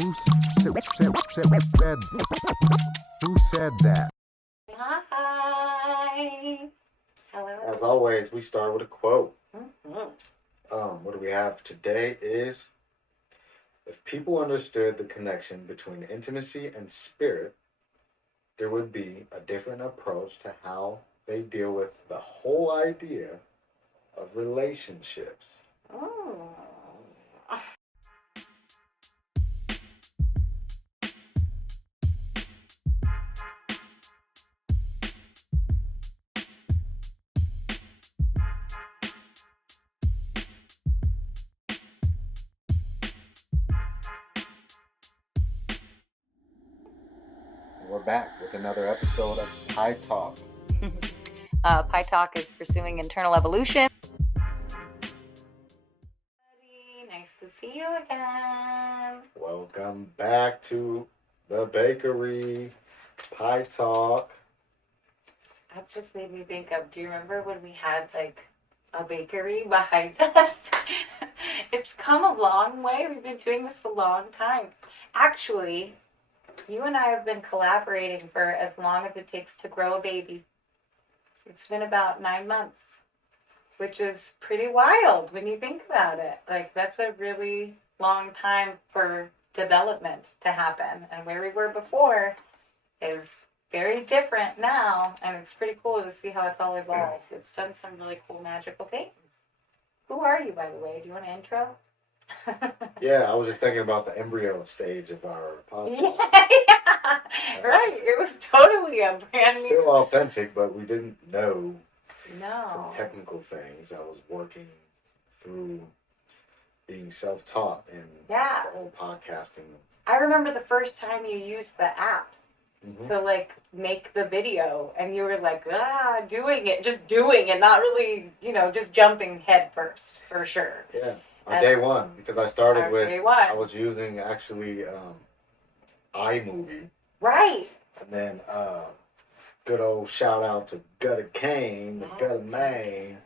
Who said that? Hi. Hello. As always, we start with a quote. Mm-hmm. What do we have today is, if people understood the connection between intimacy and spirit, there would be a different approach to how they deal with the whole idea of relationships. Oh. We're back with another episode of Pie Talk. Pi Talk is pursuing internal evolution. Nice to see you again. Welcome back to the bakery. Pie Talk. That just made me think of, do you remember when we had like a bakery behind us? It's come a long way. We've been doing this a long time. Actually, you and I have been collaborating for as long as it takes to grow a baby. It's been about 9 months, which is pretty wild when you think about it. Like, that's a really long time for development to happen. And where we were before is very different now, and it's pretty cool to see how it's all evolved. It's done some really cool, magical things. Who are you, by the way? Do you want an intro? Yeah, I was just thinking about the embryo stage of our podcast. Yeah. Right. It was totally a brand new. Still authentic, but we didn't know No. some technical things. I was working through being self-taught and Yeah. the whole podcasting. I remember the first time you used the app Mm-hmm. to like make the video, and you were like, doing it, not really, just jumping head first, for sure. Yeah, on day one, because I started with, day one. I was using actually iMovie. Right. And then good old shout out to Gutta Kane, the Gutta Main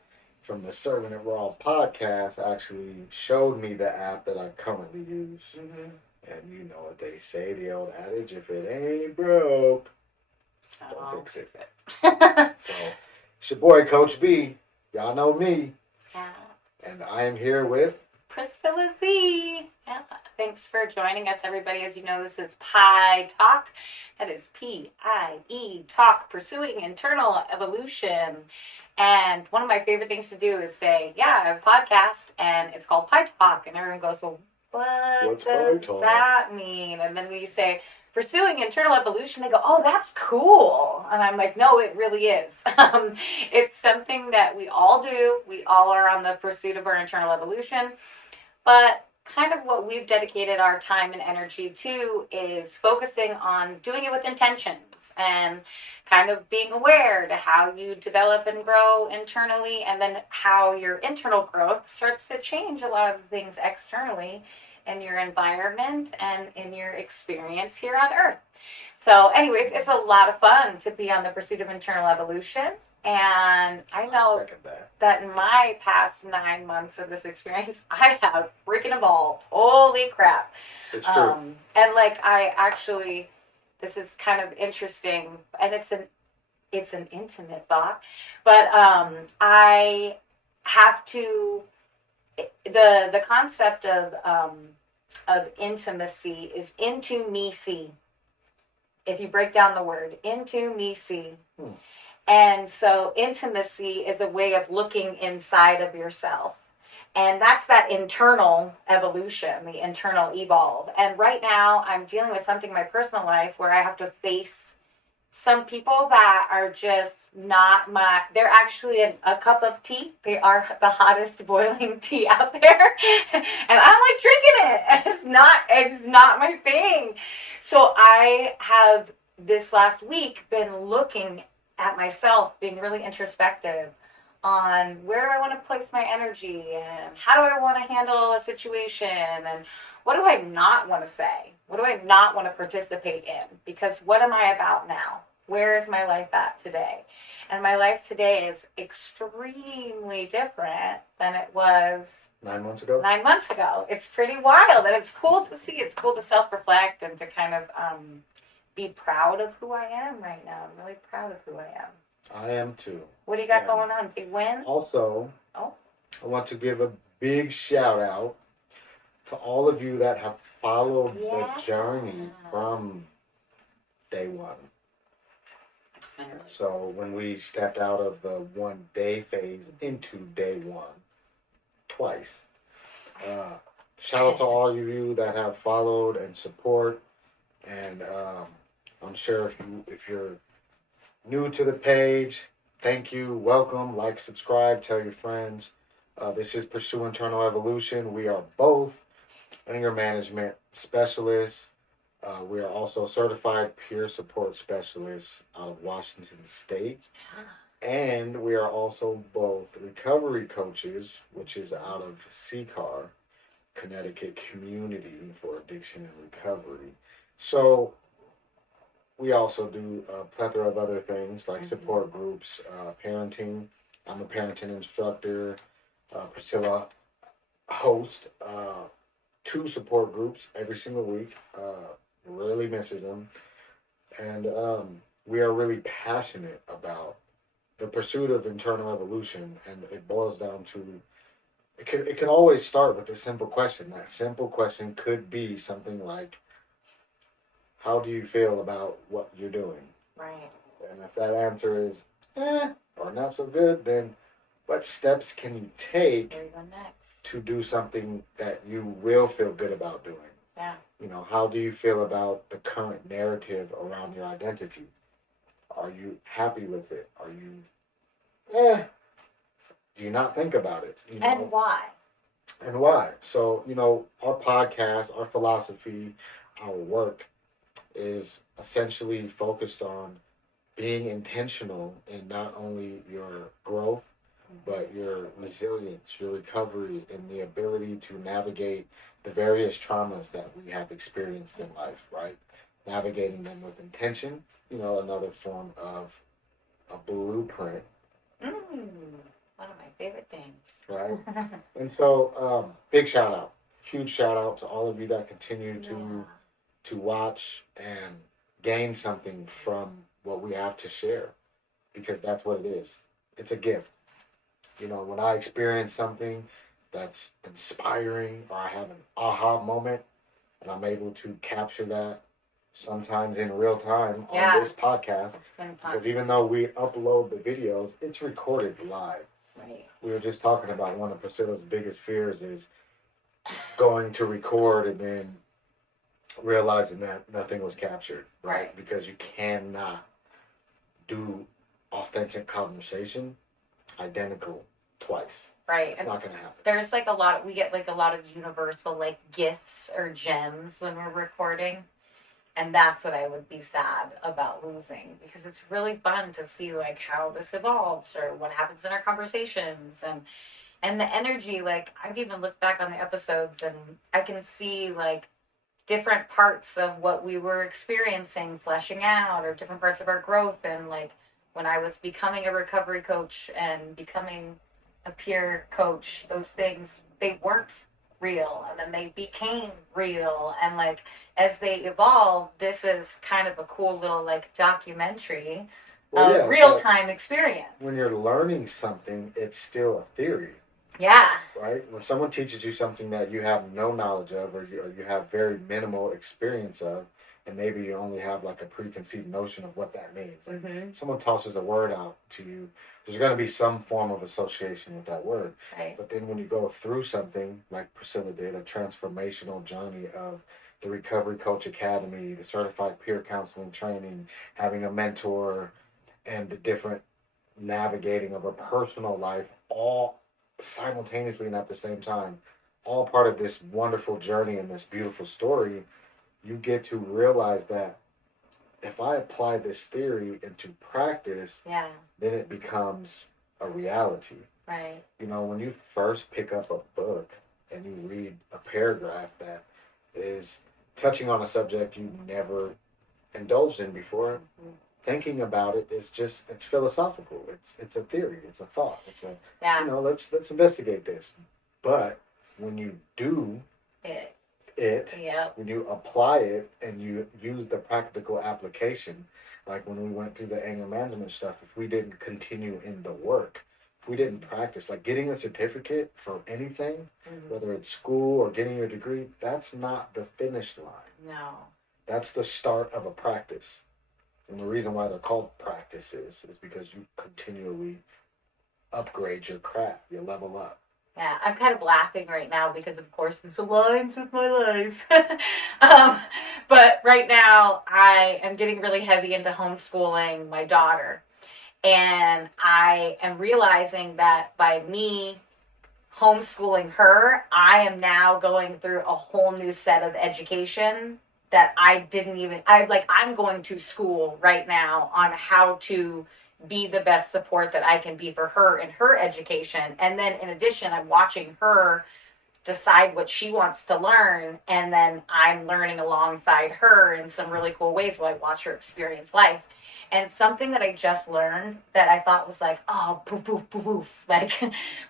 from the Serving It Raw podcast, actually showed me the app that I currently use. Mm-hmm. And you know what they say, the old adage, if it ain't broke, don't fix it. So, it's your boy, Coach B. Y'all know me. Yeah. And I am here with Priscilla Z. Yeah. Thanks for joining us, everybody. As you know, this is Pi Talk. That is P-I-E Talk, pursuing internal evolution. And one of my favorite things to do is say, yeah, I have a podcast, and it's called Pi Talk. And everyone goes, well, what does that mean? And then we say, pursuing internal evolution, they go, oh, that's cool. And I'm like, no, it really is. It's something that we all do. We all are on the pursuit of our internal evolution. But kind of what we've dedicated our time and energy to is focusing on doing it with intentions and kind of being aware to how you develop and grow internally, and then how your internal growth starts to change a lot of the things externally in your environment and in your experience here on Earth. So anyways, it's a lot of fun to be on the pursuit of internal evolution. And I know that in my past 9 months of this experience, I have freaking evolved. Holy crap. It's true. And like, I actually, this is kind of interesting, and it's an intimate thought, but I have to, the concept of intimacy is into me see. If you break down the word, into me see. And so intimacy is a way of looking inside of yourself. And that's that internal evolution, the internal evolve. And right now I'm dealing with something in my personal life where I have to face some people that are just not they're actually a cup of tea. They are the hottest boiling tea out there. And I don't like drinking it. It's not my thing. So I have this last week been looking at myself, being really introspective on where do I want to place my energy, and how do I want to handle a situation, and what do I not want to say? What do I not want to participate in? Because what am I about now? Where is my life at today? And my life today is extremely different than it was 9 months ago. 9 months ago. It's pretty wild, and it's cool to see. It's cool to self-reflect and to kind of be proud of who I am right now. I'm really proud of who I am. I am too. What do you got going on? Big wins? Also, I want to give a big shout out to all of you that have followed the journey from day one. So when we stepped out of the 1 day phase into day one, twice. Shout out to all of you that have followed and support. And I'm sure if you're new to the page, thank you, welcome, like, subscribe, tell your friends. This is Pursue Internal Evolution. We are both anger management specialists. We are also certified peer support specialists out of Washington State. And we are also both recovery coaches, which is out of CCAR, Connecticut Community for Addiction and Recovery. So we also do a plethora of other things like support groups, parenting. I'm a parenting instructor. Priscilla hosts 2 support groups every single week. Really misses them. And we are really passionate about the pursuit of internal evolution, and it boils down to it can always start with a simple question. That simple question could be something like, how do you feel about what you're doing? Right. And if that answer is or not so good, then what steps can you take to do something that you will feel good about doing? Yeah. How do you feel about the current narrative around your identity? Are you happy with it? Are you do you not think about it? And why? And why? So, our podcast, our philosophy, our work is essentially focused on being intentional in not only your growth, but your resilience, your recovery, and the ability to navigate the various traumas that we have experienced in life, right? Navigating them with intention, another form of a blueprint. One of my favorite things. Right? And so, big shout out, huge shout out to all of you that continue to watch and gain something from what we have to share, because that's what it is. It's a gift. When I experience something that's inspiring, or I have an aha moment, and I'm able to capture that sometimes in real time on this podcast, because even though we upload the videos, it's recorded live. Right. We were just talking about one of Priscilla's biggest fears is going to record and then realizing that nothing was captured, right? Because you cannot do authentic conversation identical twice. Right. It's not going to happen. There's we get a lot of universal gifts or gems when we're recording. And that's what I would be sad about losing, because it's really fun to see how this evolves or what happens in our conversations and the energy. I've even looked back on the episodes and I can see different parts of what we were experiencing fleshing out, or different parts of our growth. And when I was becoming a recovery coach and becoming a peer coach, those things, they weren't real, and then they became real, and as they evolve, this is kind of a cool little documentary of real-time experience. When you're learning something, it's still a theory. Yeah. Right? When someone teaches you something that you have no knowledge of, or you have very minimal experience of, and maybe you only have a preconceived notion of what that means. Someone tosses a word out to you, there's going to be some form of association with that word. Right. But then when you go through something like Priscilla did, a transformational journey of the Recovery Coach Academy, the certified peer counseling training, having a mentor, and the different navigating of a personal life, all simultaneously and at the same time, all part of this wonderful journey and this beautiful story, you get to realize that if I apply this theory into practice, then it becomes a reality. Right. When you first pick up a book and you read a paragraph that is touching on a subject you've never indulged in before, thinking about it is it's philosophical. It's a theory. It's a thought. It's let's investigate this. But when you do it, it, when you apply it and you use the practical application, like when we went through the anger management stuff, if we didn't continue in the work, if we didn't practice, like getting a certificate for anything, whether it's school or getting your degree, that's not the finish line. No. That's the start of a practice. And the reason why they're called practices is because you continually upgrade your craft, you level up. Yeah, I'm kind of laughing right now because, of course, this aligns with my life. But right now, I am getting really heavy into homeschooling my daughter. And I am realizing that by me homeschooling her, I am now going through a whole new set of education that I didn't even, I'm going to school right now on how to be the best support that I can be for her in her education. And then in addition, I'm watching her decide what she wants to learn, and then I'm learning alongside her in some really cool ways while I watch her experience life. And something that I just learned that I thought was like, oh, poof, poof, poof, poof. Like,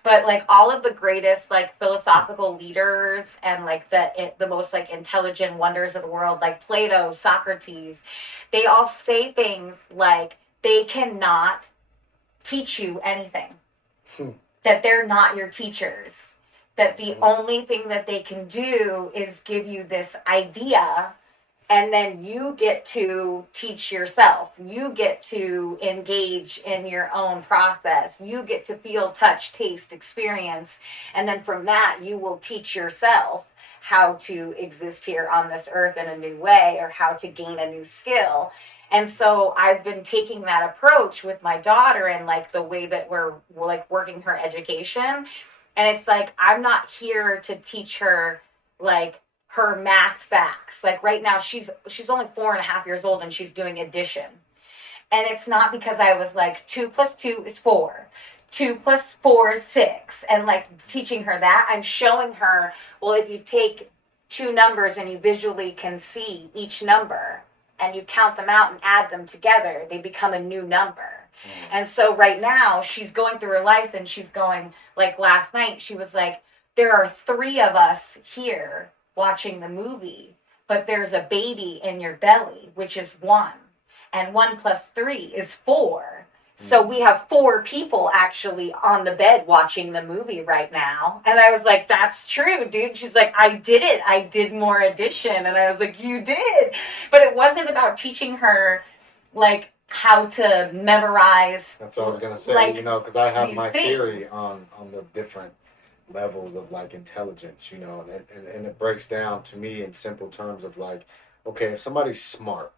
but like all of the greatest like philosophical leaders and like the most like intelligent wonders of the world, like Plato, Socrates, they all say things like they cannot teach you anything, that they're not your teachers, that the only thing that they can do is give you this idea, and then you get to teach yourself. You get to engage in your own process. You get to feel, touch, taste, experience. And then from that, you will teach yourself how to exist here on this earth in a new way, or how to gain a new skill. And so I've been taking that approach with my daughter and like the way that we're like working her education. And it's like, I'm not here to teach her like her math facts. Like right now, she's only 4.5 years old and she's doing addition. And it's not because I was like 2 + 2 is 4. 2 + 4 is 6. And like teaching her that, I'm showing her, well, if you take two numbers and you visually can see each number and you count them out and add them together, they become a new number. And so right now she's going through her life and she's going, like last night, she was like, there are 3 of us here watching the movie, but there's a baby in your belly, which is 1. And 1 + 3 is 4. So we have 4 people actually on the bed watching the movie right now. And I was like, that's true, dude. She's like, I did it. I did more addition. And I was like, you did. But it wasn't about teaching her like how to memorize. That's what I was gonna say, like, because I have my things. theory on the different levels of like intelligence, and it breaks down to me in simple terms of like, okay, if somebody's smart,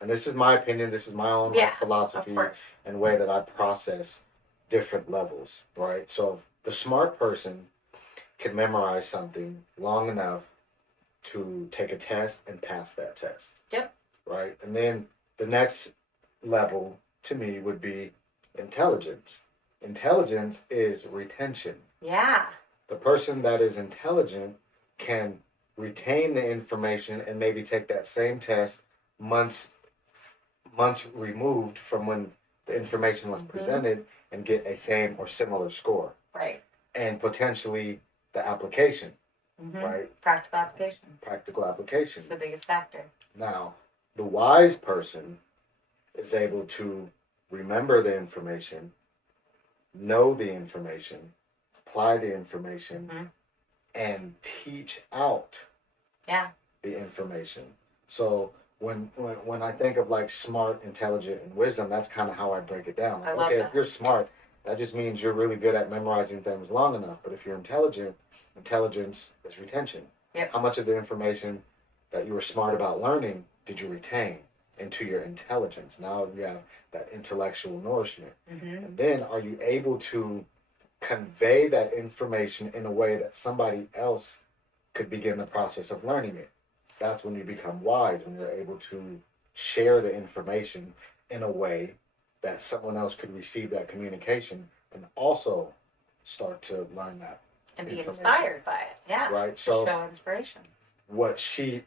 and this is my opinion, this is my own philosophy and way that I process different levels, right? So if the smart person can memorize something long enough to take a test and pass that test. Yep. Right? And then the next level to me would be intelligence. Intelligence is retention. Yeah. The person that is intelligent can retain the information and maybe take that same test months removed from when the information was presented and get a same or similar score. Right. And potentially the application. Right? Practical application. Practical application. It's the biggest factor. Now, the wise person is able to remember the information, know the information, apply the information, and teach out the information. So when I think of like smart, intelligent, and wisdom, that's kind of how I break it down. Like, okay, if you're smart, that just means you're really good at memorizing things long enough. But if you're intelligent, intelligence is retention. Yep. How much of the information that you were smart about learning did you retain into your intelligence? Now you have that intellectual nourishment. And then are you able to convey that information in a way that somebody else could begin the process of learning it? That's when you become wise, when you're able to share the information in a way that someone else could receive that communication and also start to learn that. And be inspired by it. Yeah. Right. So show inspiration. What she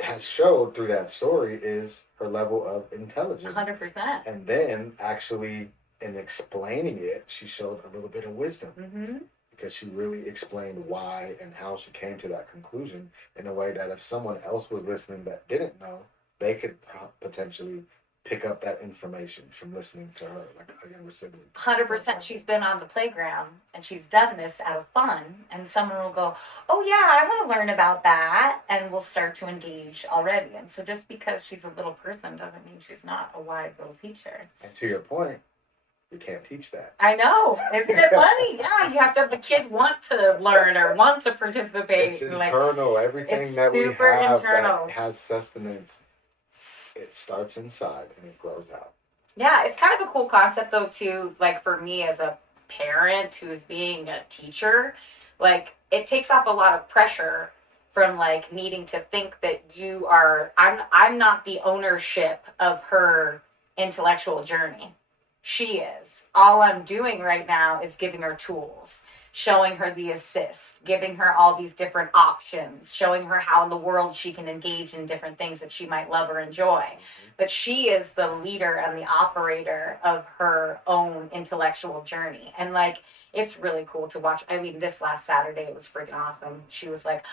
has showed through that story is her level of intelligence. 100%. And then actually in explaining it, she showed a little bit of wisdom. because she really explained why and how she came to that conclusion in a way that if someone else was listening that didn't know, they could potentially pick up that information from listening to her, like a younger sibling. 100%. She's been on the playground and she's done this out of fun, and someone will go, oh yeah, I want to learn about that, and we'll start to engage already. And so just because she's a little person doesn't mean she's not a wise little teacher. And to your point, you can't teach that. I know. Isn't it funny? Yeah, you have to have the kid want to learn or want to participate. It's internal. Everything that we have that has sustenance, it starts inside and it grows out. Yeah, it's kind of a cool concept though too, like for me as a parent who's being a teacher, like it takes off a lot of pressure from like needing to think that I'm not the ownership of her intellectual journey. She is. All I'm doing right now is giving her tools, showing her the assist, giving her all these different options, showing her how in the world she can engage in different things that she might love or enjoy. But she is the leader and the operator of her own intellectual journey. And like, it's really cool to watch. I mean, this last Saturday, it was freaking awesome. She was like,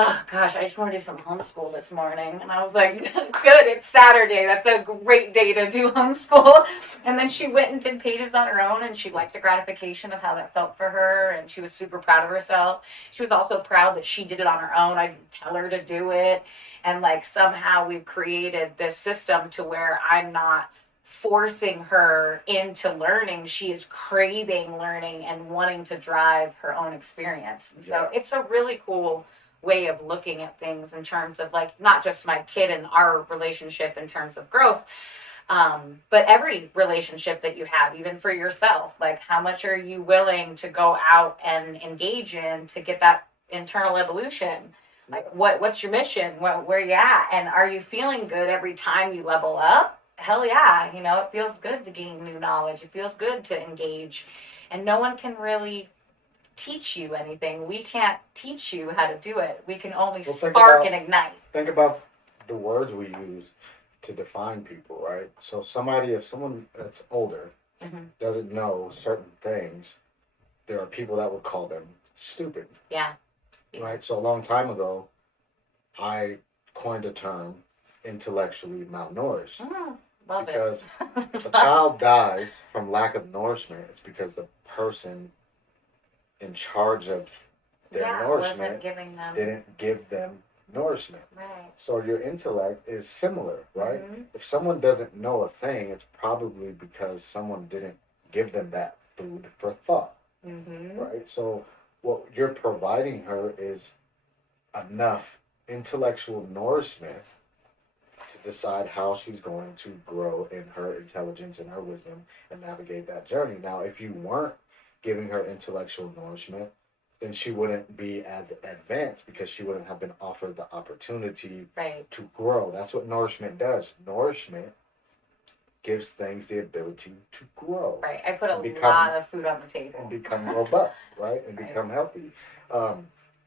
oh gosh, I just want to do some homeschool this morning. And I was like, good, it's Saturday. That's a great day to do homeschool. And then she went and did pages on her own, and she liked the gratification of how that felt for her, and she was super proud of herself. She was also proud that she did it on her own. I didn't tell her to do it. And like somehow we've created this system to where I'm not forcing her into learning. She is craving learning and wanting to drive her own experience. And so it's a really cool way of looking at things in terms of like not just my kid and our relationship in terms of growth, but every relationship that you have, even for yourself. Like, how much are you willing to go out and engage in to get that internal evolution? Like, what's your mission? Where you at? And are you feeling good every time you level up? Hell yeah. You know, it feels good to gain new knowledge. It feels good to engage. And no one can really teach you anything. We can't teach you how to do it. We can only spark and ignite. Think about the words we use to define people, right? So if someone that's older doesn't know certain things, there are people that would call them stupid. Yeah. Right? So a long time ago, I coined a term, intellectually malnourished. Love because if a child dies from lack of nourishment, it's because the person in charge of their nourishment didn't give them nourishment. Right. So your intellect is similar, right? If someone doesn't know a thing, it's probably because someone didn't give them that food for thought, right? So what you're providing her is enough intellectual nourishment to decide how she's going to grow in her intelligence and her wisdom and navigate that journey. Now, if you weren't giving her intellectual nourishment, then she wouldn't be as advanced because she wouldn't have been offered the opportunity to grow. That's what nourishment does. Nourishment gives things the ability to grow. Right. I put a lot of food on the table. And become robust, right? And become healthy.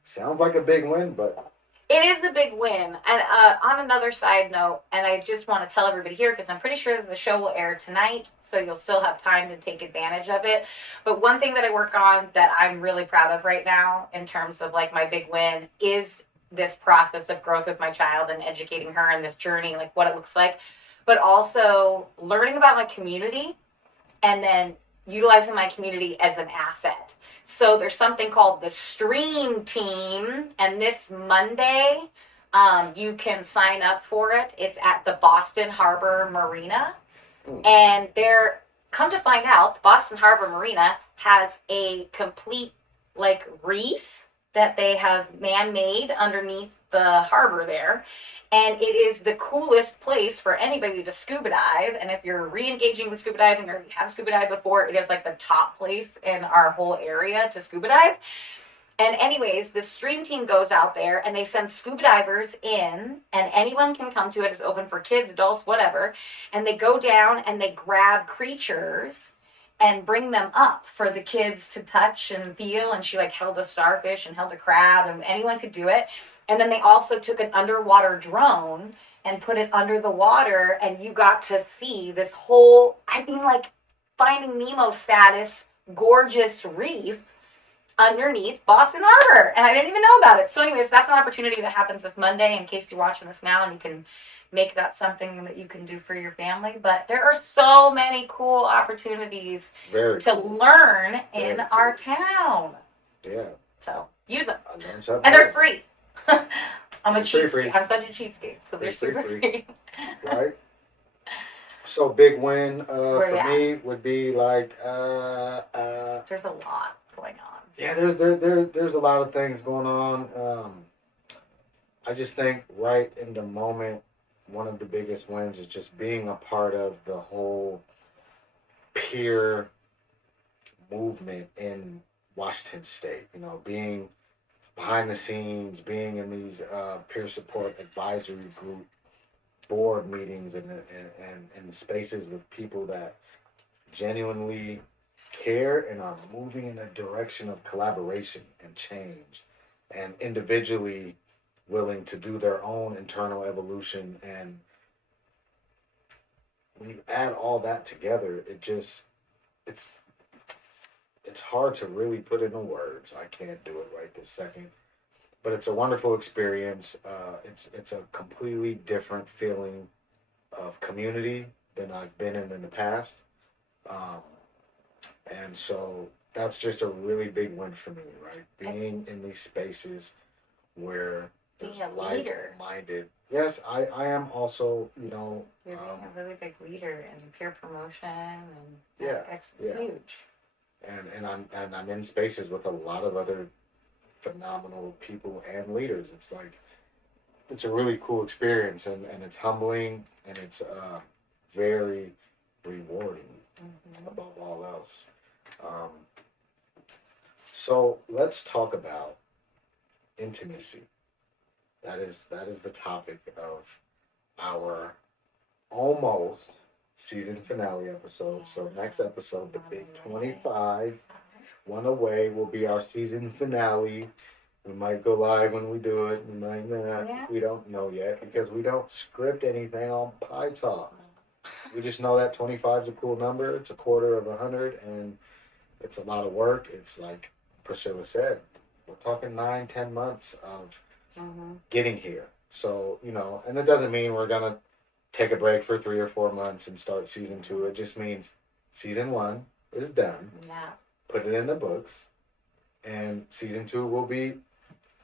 Sounds like a big win, but it is a big win. And on another side note, and I just want to tell everybody here, because I'm pretty sure that the show will air tonight, so you'll still have time to take advantage of it. But one thing that I work on that I'm really proud of right now in terms of like my big win is this process of growth with my child and educating her in this journey, like what it looks like, but also learning about my community and then utilizing my community as an asset. So there's something called the Stream Team, and this Monday, you can sign up for it. It's at the Boston Harbor Marina, and come to find out, the Boston Harbor Marina has a complete like reef that they have man-made underneath the harbor there. And it is the coolest place for anybody to scuba dive. And if you're re-engaging with scuba diving or you have scuba dived before, it is like the top place in our whole area to scuba dive. And anyways, the Stream Team goes out there and they send scuba divers in, and anyone can come to it. It's open for kids, adults, whatever. And they go down and they grab creatures and bring them up for the kids to touch and feel. And she like held a starfish and held a crab, and anyone could do it. And then they also took an underwater drone and put it under the water, and you got to see this whole, I mean, like Finding Nemo status, gorgeous reef underneath Boston Harbor, and I didn't even know about it. So anyways, that's an opportunity that happens this Monday, in case you're watching this now, and you can make that something that you can do for your family. But there are so many cool opportunities to learn in our town. Yeah. So use them. And they're free. I'm a cheapskate. I'm such a cheapskate, so they're super free. Right? So big win for me would be like there's a lot going on. Yeah, there's a lot of things going on. I just think right in the moment, one of the biggest wins is just being a part of the whole peer movement in Washington State. You know, being behind the scenes, being in these peer support advisory group board meetings and the spaces with people that genuinely care and are moving in a direction of collaboration and change, and individually willing to do their own internal evolution. And when you add all that together, it's hard to really put into words. I can't do it right this second, but it's a wonderful experience. It's a completely different feeling of community than I've been in the past. And so that's just a really big win for me, right? Being in these spaces where there's like-minded. Yes, I am also, you know. You're being a really big leader in peer promotion, and it's huge. And I'm in spaces with a lot of other phenomenal people and leaders. It's like, it's a really cool experience, and it's humbling, and it's very rewarding above all else. So let's talk about intimacy. That is the topic of our almost season finale episode. So next episode, the big 25, one away, will be our season finale. We might go live when we do it. We might not. Yeah. We don't know yet because we don't script anything on Pie Talk. We just know that 25 is a cool number. It's a quarter of 100, and it's a lot of work. It's like Priscilla said, we're talking 9-10 months of getting here. So, you know, and it doesn't mean we're going to take a break for 3 or 4 months and start season 2. It just means season 1 is done. Yeah. Put it in the books. And season 2 will be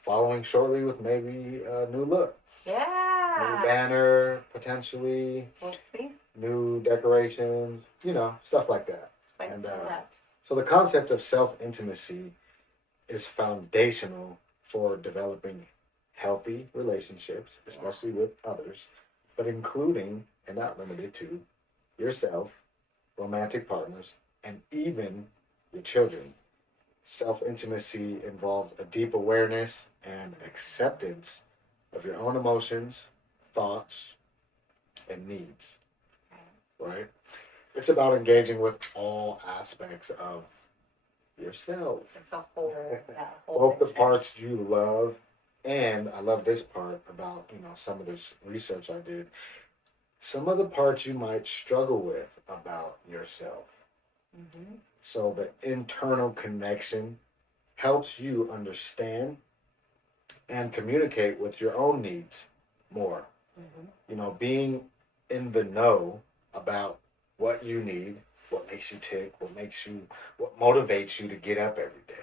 following shortly with maybe a new look. Yeah. New banner, potentially. We'll see. New decorations, you know, stuff like that. So the concept of self-intimacy is foundational for developing healthy relationships, especially with others, but including and not limited to yourself, romantic partners, and even your children. Self-intimacy involves a deep awareness and acceptance of your own emotions, thoughts, and needs. Right? It's about engaging with all aspects of yourself. It's a whole both the parts you love, and I love this part about, you know, some of this research I did. Some of the parts you might struggle with about yourself. So the internal connection helps you understand and communicate with your own needs more. You know, being in the know about what you need, what makes you tick, what motivates you to get up every day,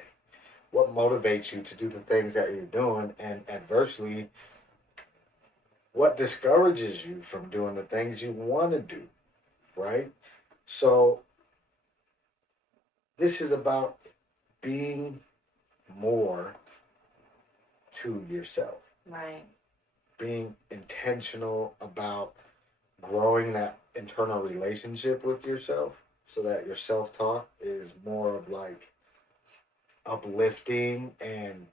what motivates you to do the things that you're doing, and adversely, what discourages you from doing the things you want to do, right? So this is about being more to yourself. Right. Being intentional about growing that internal relationship with yourself so that your self-talk is more of like uplifting and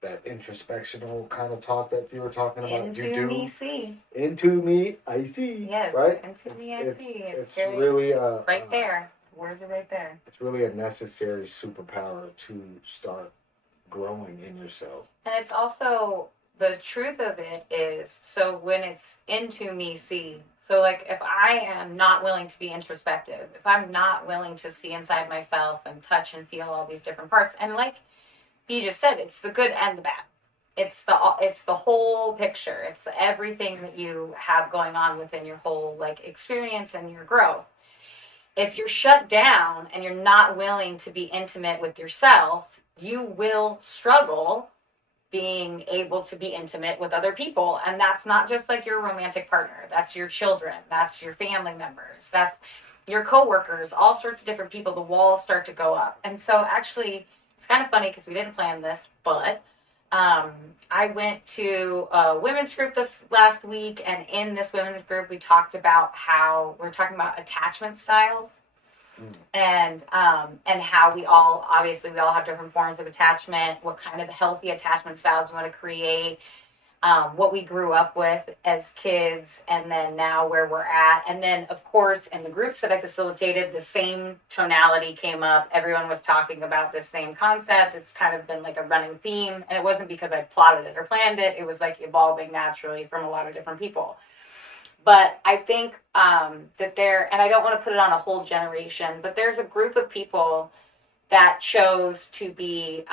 that introspectional kind of talk that you were talking about. Into me, see. Into me, I see. Yes, right? Into me, I see. It's really right there. Words are right there. It's really a necessary superpower to start growing in yourself. And it's also, the truth of it is, so when it's into me, see. So like if I am not willing to be introspective, if I'm not willing to see inside myself and touch and feel all these different parts, and like you just said, it's the good and the bad. It's the whole picture. It's everything that you have going on within your whole like experience and your growth. If you're shut down and you're not willing to be intimate with yourself, you will struggle being able to be intimate with other people. And that's not just like your romantic partner, that's your children, that's your family members, that's your coworkers, all sorts of different people. The walls start to go up. And so actually, it's kind of funny because we didn't plan this, but I went to a women's group this last week, and in this women's group, we talked about how we're talking about attachment styles, and how we all obviously we all have different forms of attachment. What kind of healthy attachment styles we want to create, what we grew up with as kids, and then now where we're at. And then, of course, in the groups that I facilitated, the same tonality came up. Everyone was talking about this same concept. It's kind of been like a running theme. And it wasn't because I plotted it or planned it. It was like evolving naturally from a lot of different people. But I think that and I don't want to put it on a whole generation, but there's a group of people that chose to be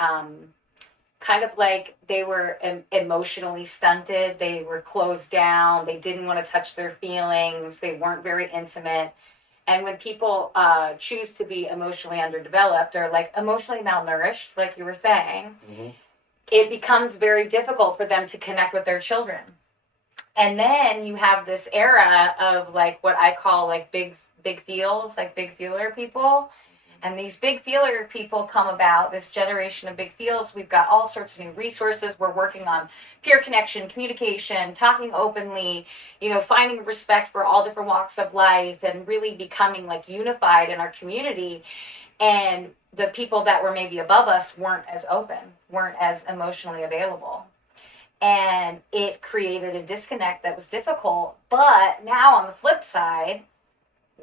kind of like they were emotionally stunted. They were closed down. They didn't want to touch their feelings. They weren't very intimate. And when people choose to be emotionally underdeveloped or like emotionally malnourished, like you were saying, it becomes very difficult for them to connect with their children. And then you have this era of like what I call like big feels, like big feeler people. And these big feeler people come about, this generation of big feels. We've got all sorts of new resources. We're working on peer connection, communication, talking openly, finding respect for all different walks of life and really becoming like unified in our community. And the people that were maybe above us weren't as open, weren't as emotionally available. And it created a disconnect that was difficult. But now on the flip side,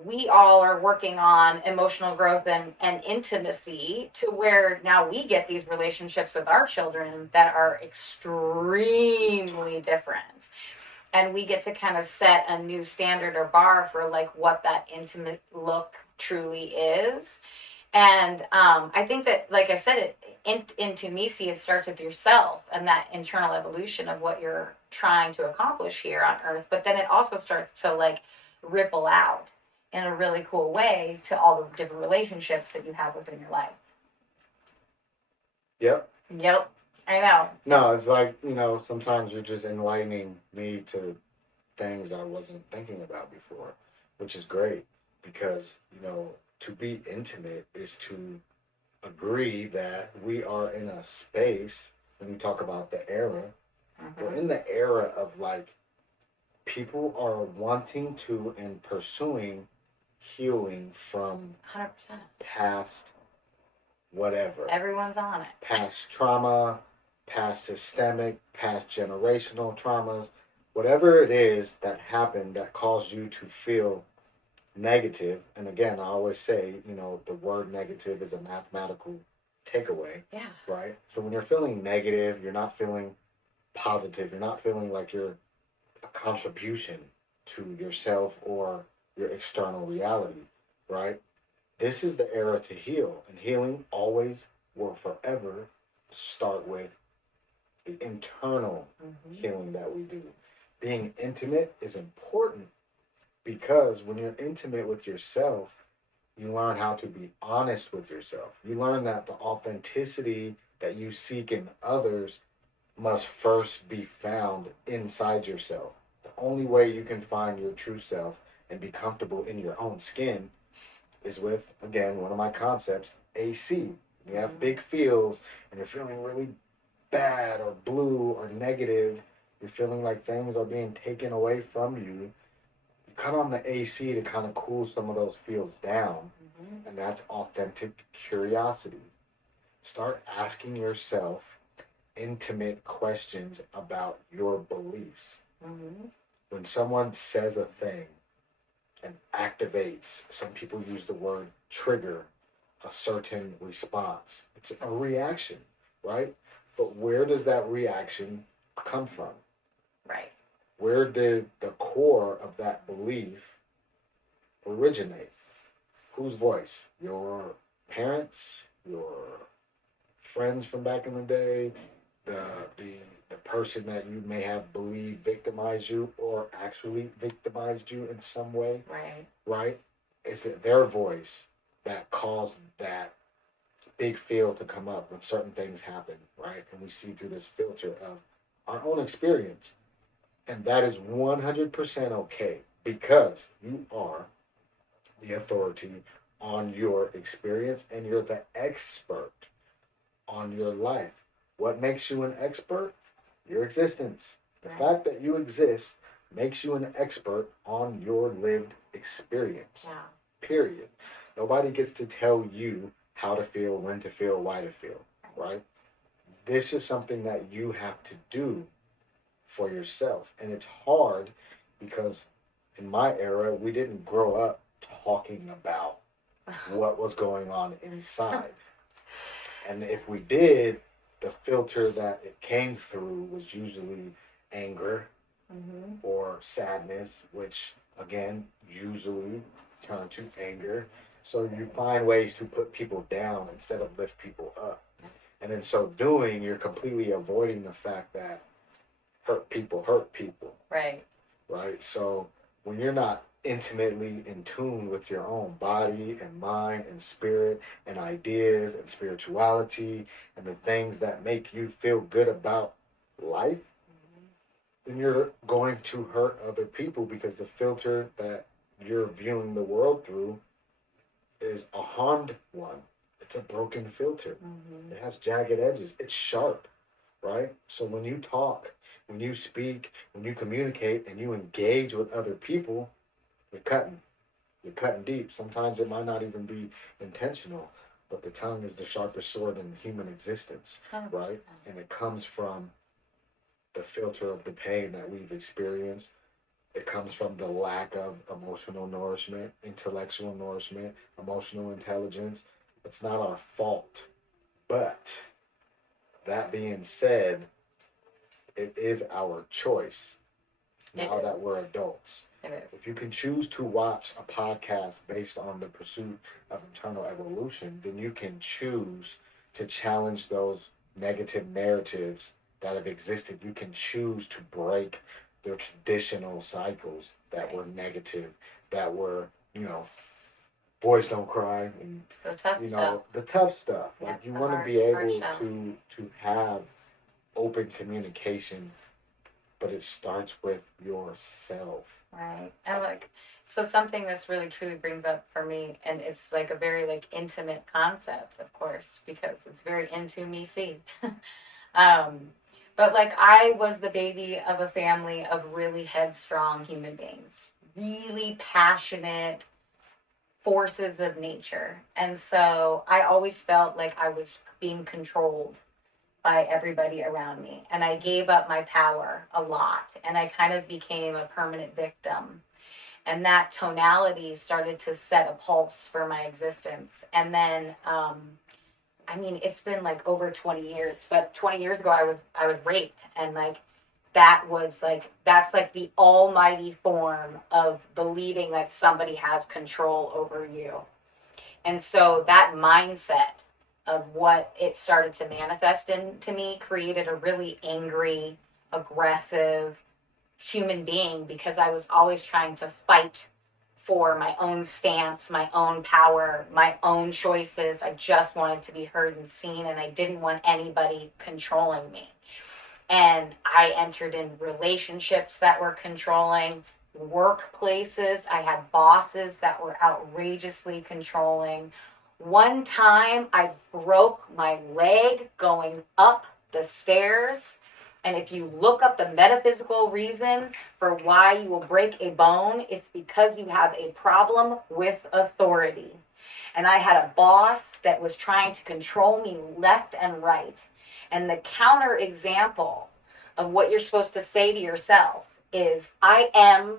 we all are working on emotional growth and intimacy to where now we get these relationships with our children that are extremely different. And we get to kind of set a new standard or bar for like what that intimate look truly is. And I think that, like I said, intimacy, it starts with yourself and that internal evolution of what you're trying to accomplish here on earth. But then it also starts to like ripple out in a really cool way to all the different relationships that you have within your life. Yep. I know. No, it's like, sometimes you're just enlightening me to things I wasn't thinking about before, which is great because, to be intimate is to agree that we are in a space, when you talk about the era, we're in the era of like people are wanting to and pursuing healing from 100% past whatever. Everyone's on it. Past trauma, past systemic, past generational traumas, whatever it is that happened that caused you to feel negative. And again, I always say, the word negative is a mathematical takeaway. Yeah. Right? So when you're feeling negative, you're not feeling positive. You're not feeling like you're a contribution to yourself or your external reality, right? This is the era to heal, and healing always will forever start with the internal healing that we do. Being intimate is important because when you're intimate with yourself, you learn how to be honest with yourself. You learn that the authenticity that you seek in others must first be found inside yourself. The only way you can find your true self and be comfortable in your own skin is with, again, one of my concepts, AC. You have big feels and you're feeling really bad or blue or negative. You're feeling like things are being taken away from you. You cut on the AC to kind of cool some of those feels down. And that's authentic curiosity. Start asking yourself intimate questions about your beliefs. When someone says a thing and activates, some people use the word trigger, a certain response. It's a reaction, right? But where does that reaction come from? Right. Where did the core of that belief originate? Whose voice? Your parents? Your friends from back in the day, the the the person that you may have believed victimized you or actually victimized you in some way, Right. right? Is it their voice that caused that big field to come up when certain things happen, right? And we see through this filter of our own experience. And that is 100% okay because you are the authority on your experience and you're the expert on your life. What makes you an expert? Your existence. The Right. fact that you exist makes you an expert on your lived experience. Yeah. Period. Nobody gets to tell you how to feel, when to feel, why to feel, right? This is something that you have to do for yourself. And it's hard because in my era, we didn't grow up talking about what was going on inside. And if we did, the filter that it came through was usually anger or sadness, which again usually turn to anger. So you find ways to put people down instead of lift people up. And in so doing, you're completely avoiding the fact that hurt people. Right. Right? So when you're not intimately in tune with your own body and mind and spirit and ideas and spirituality and the things that make you feel good about life, then you're going to hurt other people because the filter that you're viewing the world through is a harmed one. It's a broken filter. It has jagged edges. It's sharp, right? So when you talk, when you speak, when you communicate, and you engage with other people, you're cutting. You're cutting deep. Sometimes it might not even be intentional, but the tongue is the sharpest sword in human existence, 100%. right? And it comes from the filter of the pain that we've experienced. It comes from the lack of emotional nourishment, intellectual nourishment, emotional intelligence. It's not our fault. But that being said, it is our choice now that we're adults. It is. If you can choose to watch a podcast based on the pursuit of internal evolution, then you can choose to challenge those negative narratives that have existed. You can choose to break the traditional cycles that were negative, that were, boys don't cry and The tough stuff. the tough stuff. Yeah, Like you the want to hard- be hard able shell. to have open communication, but it starts with yourself. Right. So something this really truly brings up for me, and it's like a very like intimate concept, of course, because it's very into me see. But like I was the baby of a family of really headstrong human beings, really passionate forces of nature. And so I always felt like I was being controlled by everybody around me. And I gave up my power a lot. And I kind of became a permanent victim. And that tonality started to set a pulse for my existence. And then, it's been like over 20 years, but 20 years ago I was raped, and like that's like the almighty form of believing that somebody has control over you. And so that mindset of what it started to manifest into me created a really angry, aggressive human being because I was always trying to fight for my own stance, my own power, my own choices. I just wanted to be heard and seen, and I didn't want anybody controlling me. And I entered in relationships that were controlling, workplaces. I had bosses that were outrageously controlling. One time I broke my leg going up the stairs. And if you look up the metaphysical reason for why you will break a bone, it's because you have a problem with authority. And I had a boss that was trying to control me left and right. And the counter example of what you're supposed to say to yourself is, I am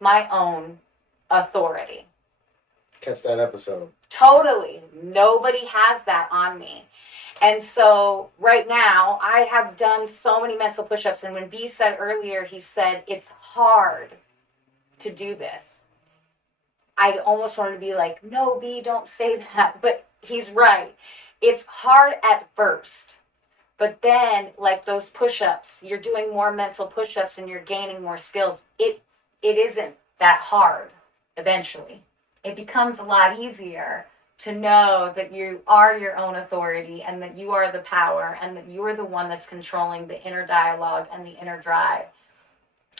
my own authority. Catch that episode. Totally. Nobody has that on me. And so right now I have done so many mental push-ups. And when B said earlier, he said, it's hard to do this. I almost wanted to be like, no, B, don't say that. But he's right. it's hard at first. But then, like those push-ups, you're doing more mental push-ups and you're gaining more skills. It isn't that hard eventually. It becomes a lot easier to know that you are your own authority and that you are the power and that you are the one that's controlling the inner dialogue and the inner drive.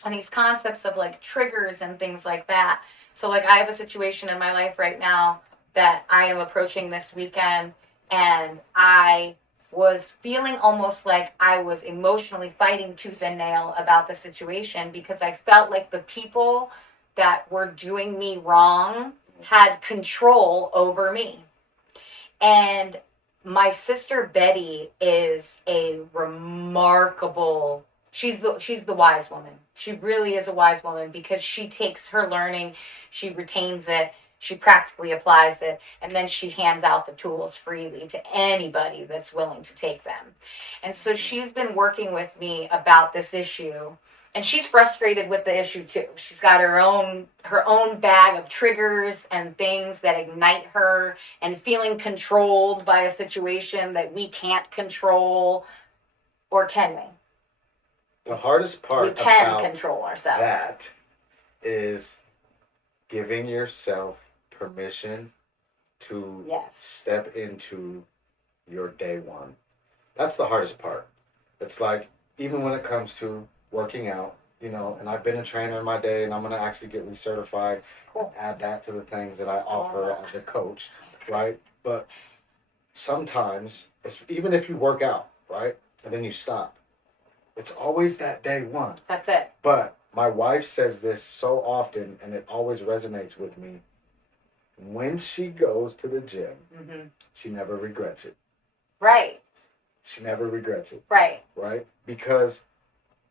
And these concepts of like triggers and things like that. So like I have a situation in my life right now that I am approaching this weekend, and I was feeling almost like I was emotionally fighting tooth and nail about the situation because I felt like the people that were doing me wrong had control over me. And my sister Betty is a remarkable, she's the wise woman. She really is a wise woman because she takes her learning, she retains it, she practically applies it, and then she hands out the tools freely to anybody that's willing to take them. And so she's been working with me about this issue, and she's frustrated with the issue too. She's got her own bag of triggers and things that ignite her, and feeling controlled by a situation that we can't control, or can we? The hardest part we can about control ourselves. That is giving yourself permission to step into your day one. That's the hardest part. It's like, even when it comes to working out, and I've been a trainer in my day, and I'm going to actually get recertified and add that to the things that I offer as a coach, right? But sometimes, even if you work out, right, and then you stop, it's always that day one. That's it. But my wife says this so often, and it always resonates with me. When she goes to the gym, she never regrets it. Right. She never regrets it. Right. Right? Because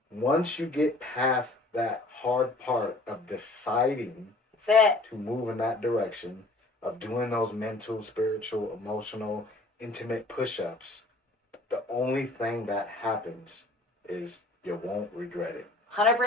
once you get past that hard part of deciding to move in that direction, of doing those mental, spiritual, emotional, intimate push-ups, the only thing that happens is you won't regret it. 100%.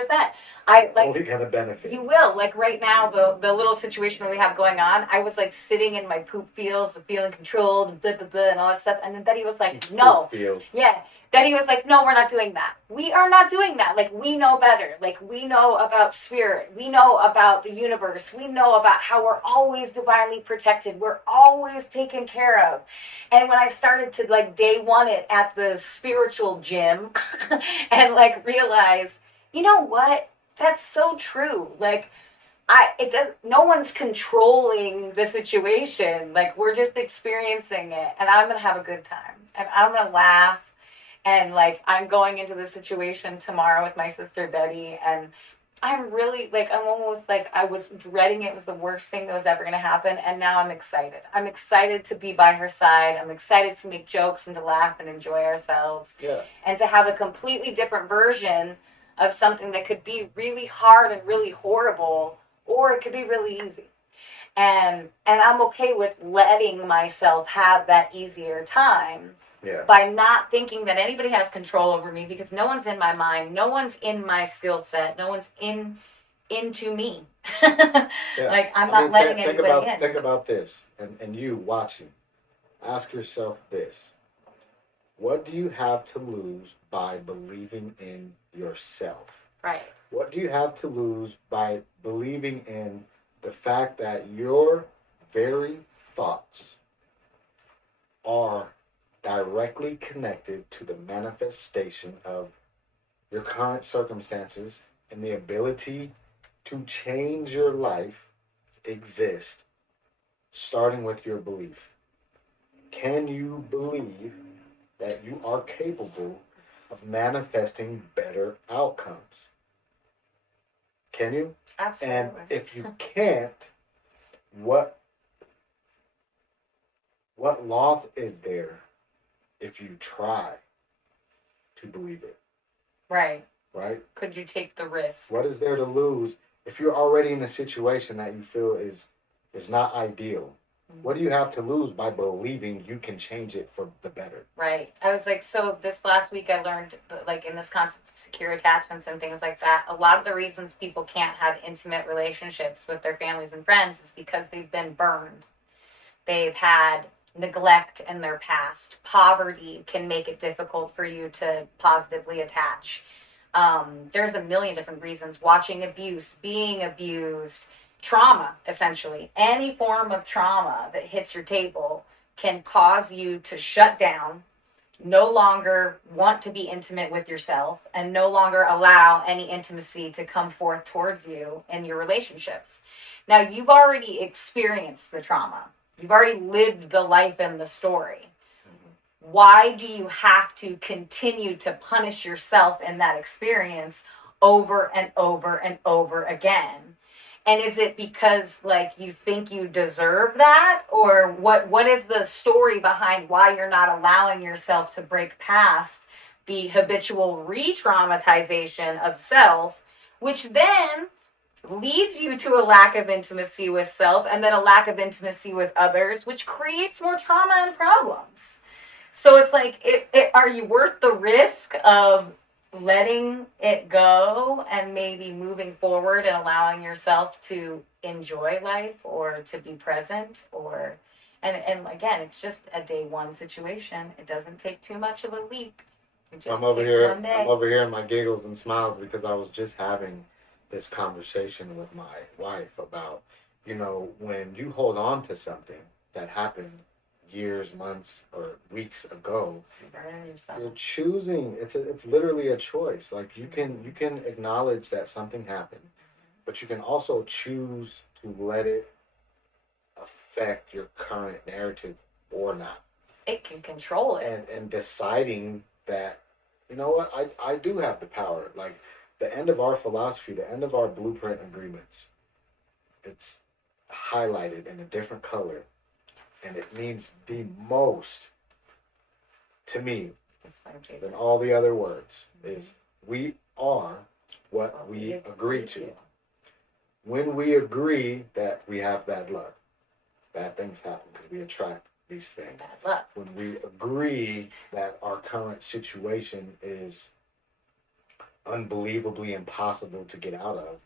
I like. Only gonna benefit. You will. Like right now, the little situation that we have going on, I was like sitting in my poop fields, feeling controlled, and blah, blah, blah, and all that stuff. And then Betty was like, "No." Yeah. Betty was like, "No, we're not doing that. We are not doing that. Like, we know better. Like, we know about spirit. We know about the universe. We know about how we're always divinely protected. We're always taken care of." And when I started to like day one it at the spiritual gym and like realize, you know what? That's so true. Like, no one's controlling the situation. Like, we're just experiencing it, and I'm going to have a good time, and I'm going to laugh, and like, I'm going into the situation tomorrow with my sister Betty, and I'm really, like, I'm almost like, I was dreading it. It was the worst thing that was ever going to happen, and now I'm excited. I'm excited to be by her side. I'm excited to make jokes and to laugh and enjoy ourselves. Yeah. And to have a completely different version of something that could be really hard and really horrible, or it could be really easy. And I'm okay with letting myself have that easier time by not thinking that anybody has control over me, because no one's in my mind, no one's in my skill set, no one's into me. Like, I'm not letting anybody in. Think about this, and you watching. Ask yourself this. What do you have to lose by believing in yourself? Right. What do you have to lose by believing in the fact that your very thoughts are directly connected to the manifestation of your current circumstances, and the ability to change your life exist, starting with your belief? Can you believe that you are capable of manifesting better outcomes? Can you? Absolutely. And if you can't, what loss is there if you try to believe it? Right. Right? Could you take the risk? What is there to lose if you're already in a situation that you feel is not ideal? What do you have to lose by believing you can change it for the better? Right. I was like, so this last week I learned, like, in this concept of secure attachments and things like that, a lot of the reasons people can't have intimate relationships with their families and friends is because they've been burned. They've had neglect in their past. Poverty can make it difficult for you to positively attach. There's a million different reasons. Watching abuse, being abused, trauma, essentially. Any form of trauma that hits your table can cause you to shut down, no longer want to be intimate with yourself, and no longer allow any intimacy to come forth towards you in your relationships. Now, you've already experienced the trauma. You've already lived the life and the story. Why do you have to continue to punish yourself in that experience over and over and over again? And is it because like you think you deserve that, or what is the story behind why you're not allowing yourself to break past the habitual re-traumatization of self, which then leads you to a lack of intimacy with self and then a lack of intimacy with others, which creates more trauma and problems. So it's like, are you worth the risk of letting it go and maybe moving forward and allowing yourself to enjoy life or to be present? Or and again, it's just a day one situation. It doesn't take too much of a leap. It just I'm over takes here. one day. I'm over here in my giggles and smiles because I was just having this conversation with my wife about, when you hold on to something that happened years, months, or weeks ago, you're choosing. It's literally a choice. Like you can acknowledge that something happened, but you can also choose to let it affect your current narrative or not. It can control it. And deciding that, you know what, I do have the power. Like the end of our philosophy, the end of our blueprint agreements, it's highlighted in a different color, and it means the most to me than all the other words. Is we are what we agree to. When we agree that we have bad luck, bad things happen because we attract these things. Bad luck. When we agree that our current situation is unbelievably impossible to get out of,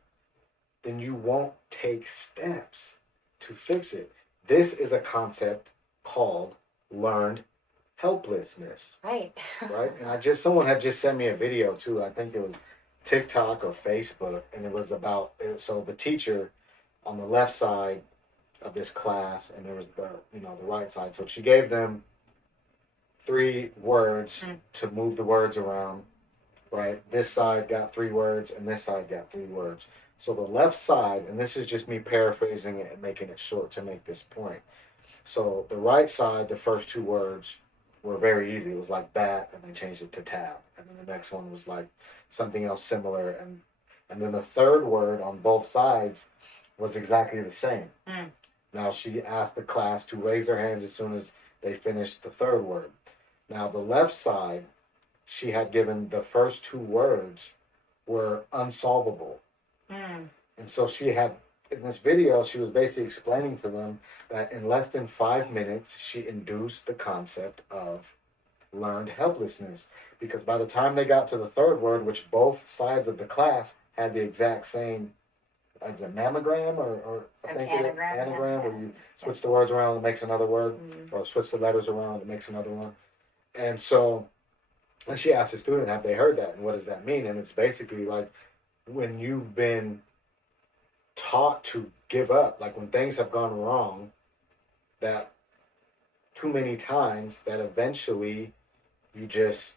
then you won't take steps to fix it. This is a concept called learned helplessness. Right. Right? And someone had just sent me a video too. I think it was TikTok or Facebook, and it was about, so the teacher on the left side of this class, and there was the right side. So she gave them 3 words to move the words around. Right? This side got 3 words, and this side got 3 words. So the left side, and this is just me paraphrasing it and making it short to make this point. So the right side, the first 2 words were very easy. It was like bat, and they changed it to tab. And then the next one was like something else similar. And then the third word on both sides was exactly the same. Now she asked the class to raise their hands as soon as they finished the third word. Now the left side, she had given the first 2 words were unsolvable. And so she had, in this video, she was basically explaining to them that in less than 5 minutes, she induced the concept of learned helplessness. Because by the time they got to the third word, which both sides of the class had the exact same, as a mammogram or I think anagram, where you switch the words around and it makes another word, or switch the letters around and it makes another one. And so, and she asked the student, have they heard that? And what does that mean? And it's basically like when you've been taught to give up, like when things have gone wrong, that too many times that eventually you just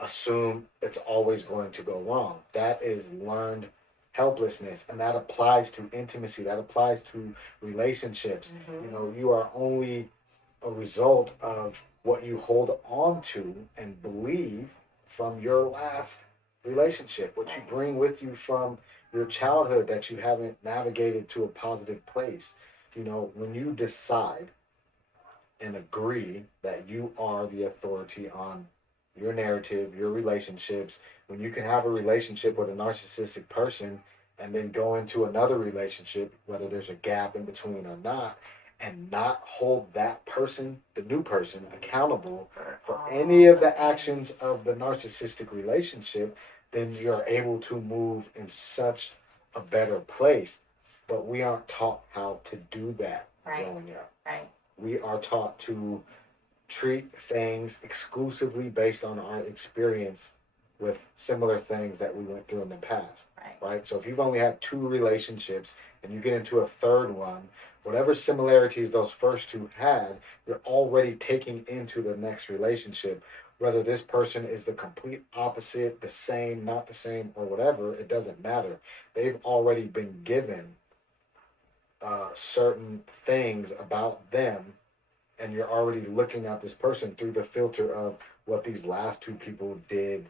assume it's always going to go wrong. That is learned helplessness, and that applies to intimacy, that applies to relationships. You are only a result of what you hold on to and believe from your last relationship, what you bring with you from your childhood that you haven't navigated to a positive place. When you decide and agree that you are the authority on your narrative, your relationships, when you can have a relationship with a narcissistic person and then go into another relationship, whether there's a gap in between or not, and not hold that person, the new person, accountable for any of the actions of the narcissistic relationship, then you're able to move in such a better place. But we aren't taught how to do that growing up. Right. we are taught to treat things exclusively based on our experience with similar things that we went through in the past. Right? So if you've only had two relationships and you get into a third one, whatever similarities those first two had, you're already taking into the next relationship. Whether this person is the complete opposite, the same, not the same, or whatever, it doesn't matter. They've already been given certain things about them, and you're already looking at this person through the filter of what these last two people did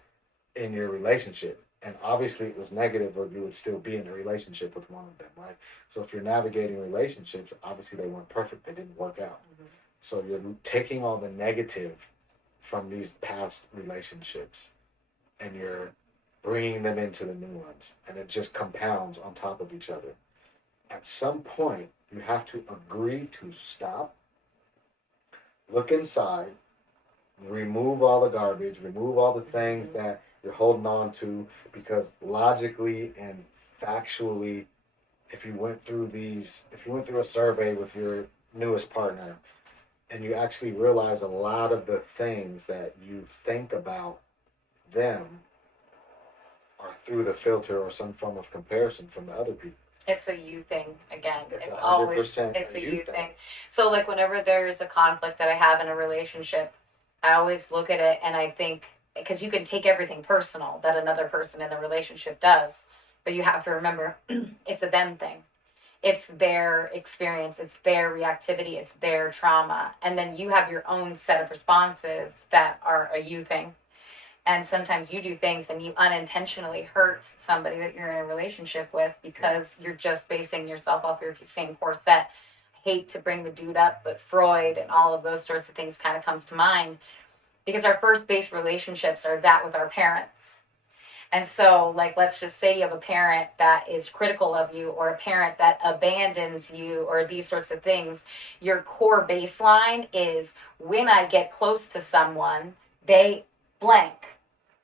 in your relationship. And obviously it was negative, or you would still be in a relationship with one of them, right? So if you're navigating relationships, obviously they weren't perfect, they didn't work out. Mm-hmm. So you're taking all the negative from these past relationships and you're bringing them into the new ones, and it just compounds on top of each other. At some point, you have to agree to stop, look inside, remove all the garbage, remove all the things that you're holding on to, because logically and factually, if you went through a survey with your newest partner and you actually realize a lot of the things that you think about them are through the filter or some form of comparison from the other people. It's a you thing again. It's 100% always a you thing. So like whenever there's a conflict that I have in a relationship, I always look at it and I think, because you can take everything personal that another person in the relationship does, but you have to remember it's a them thing. It's their experience, it's their reactivity, it's their trauma. And then you have your own set of responses that are a you thing. And sometimes you do things and you unintentionally hurt somebody that you're in a relationship with because you're just basing yourself off your same core set. I hate to bring the dude up, but Freud and all of those sorts of things kind of comes to mind because our first base relationships are that with our parents. And so, like, let's just say you have a parent that is critical of you or a parent that abandons you or these sorts of things. Your core baseline is when I get close to someone, they blank.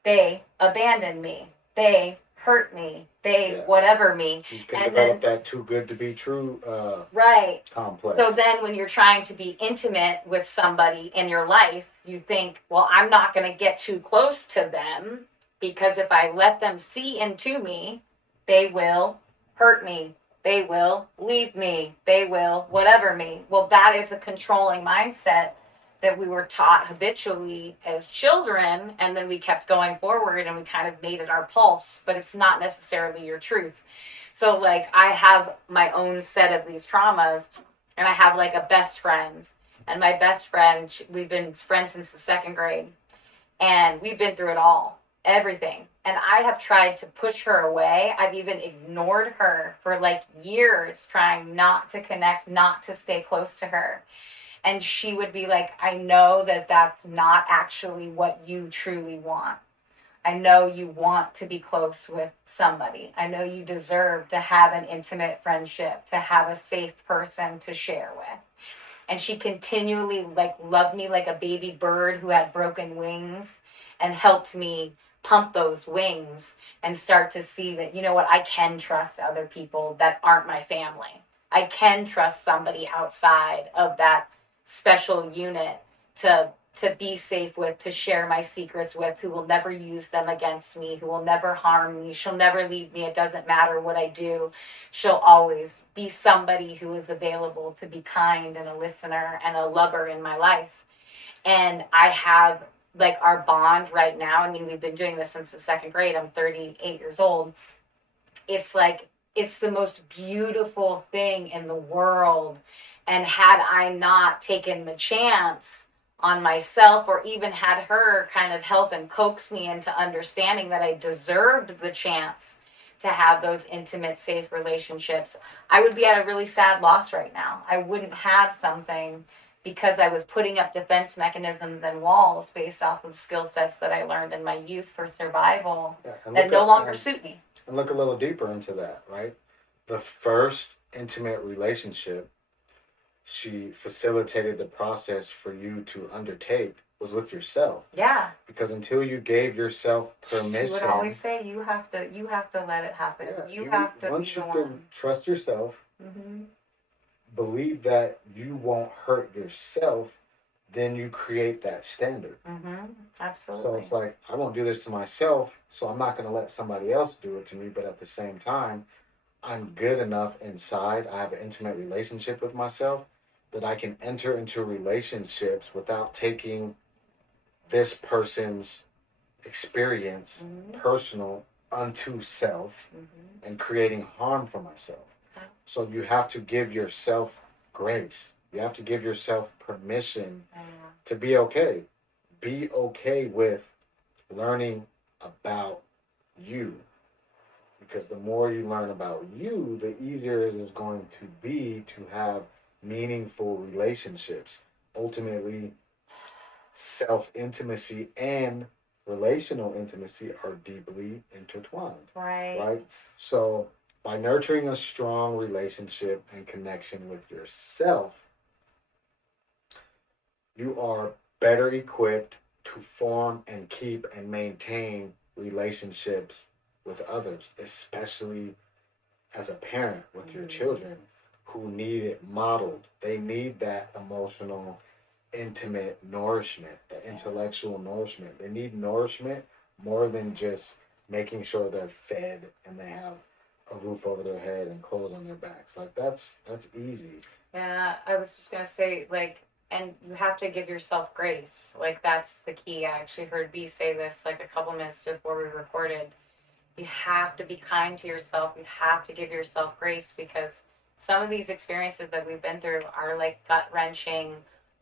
They abandon me. They hurt me. They whatever me. You can develop that too good to be true right. complex. So then when you're trying to be intimate with somebody in your life, you think, well, I'm not going to get too close to them because if I let them see into me, they will hurt me. They will leave me. They will whatever me. Well, that is a controlling mindset that we were taught habitually as children, and then we kept going forward and we kind of made it our pulse, but it's not necessarily your truth. So like I have my own set of these traumas, and I have like a best friend, and my best friend, we've been friends since the second grade, and we've been through it all, everything. And I have tried to push her away. I've even ignored her for like years, trying not to connect, not to stay close to her. And she would be like, I know that that's not actually what you truly want. I know you want to be close with somebody. I know you deserve to have an intimate friendship, to have a safe person to share with. And she continually like loved me like a baby bird who had broken wings and helped me pump those wings and start to see that, you know what, I can trust other people that aren't my family. I can trust somebody outside of that special unit to be safe with, to share my secrets with, who will never use them against me, who will never harm me. She'll never leave me. It doesn't matter what I do. She'll always be somebody who is available to be kind and a listener and a lover in my life. And I have like our bond right now. I mean, we've been doing this since the second grade. I'm 38 years old. It's like, it's the most beautiful thing in the world. And had I not taken the chance on myself, or even had her kind of help and coax me into understanding that I deserved the chance to have those intimate, safe relationships, I would be at a really sad loss right now. I wouldn't have something because I was putting up defense mechanisms and walls based off of skill sets that I learned in my youth for survival that no longer suit me. And look a little deeper into that, right? The first intimate relationship she facilitated the process for you to undertake was with yourself. Yeah. Because until you gave yourself permission, she would always say you have to let it happen. Yeah, you have to once be you the can one. trust yourself, believe that you won't hurt yourself, then you create that standard. Absolutely. So it's like, I won't do this to myself, so I'm not going to let somebody else do it to me. But at the same time, I'm good enough inside. I have an intimate relationship with myself that I can enter into relationships without taking this person's experience personal unto self and creating harm for myself. So you have to give yourself grace. You have to give yourself permission to be okay. Be okay with learning about you. Because the more you learn about you, the easier it is going to be to have meaningful relationships. Ultimately, self intimacy and relational intimacy are deeply intertwined. Right? So, by nurturing a strong relationship and connection with yourself, you are better equipped to form and keep and maintain relationships with others, especially as a parent with your children who need it modeled. They need that emotional, intimate nourishment, the intellectual nourishment. They need nourishment more than just making sure they're fed and they have a roof over their head and clothes on their backs. Like that's easy. Yeah, I was just gonna say, like, and you have to give yourself grace. Like, that's the key. I actually heard B say this like a couple minutes before we recorded. You have to be kind to yourself. You have to give yourself grace, because some of these experiences that we've been through are like gut wrenching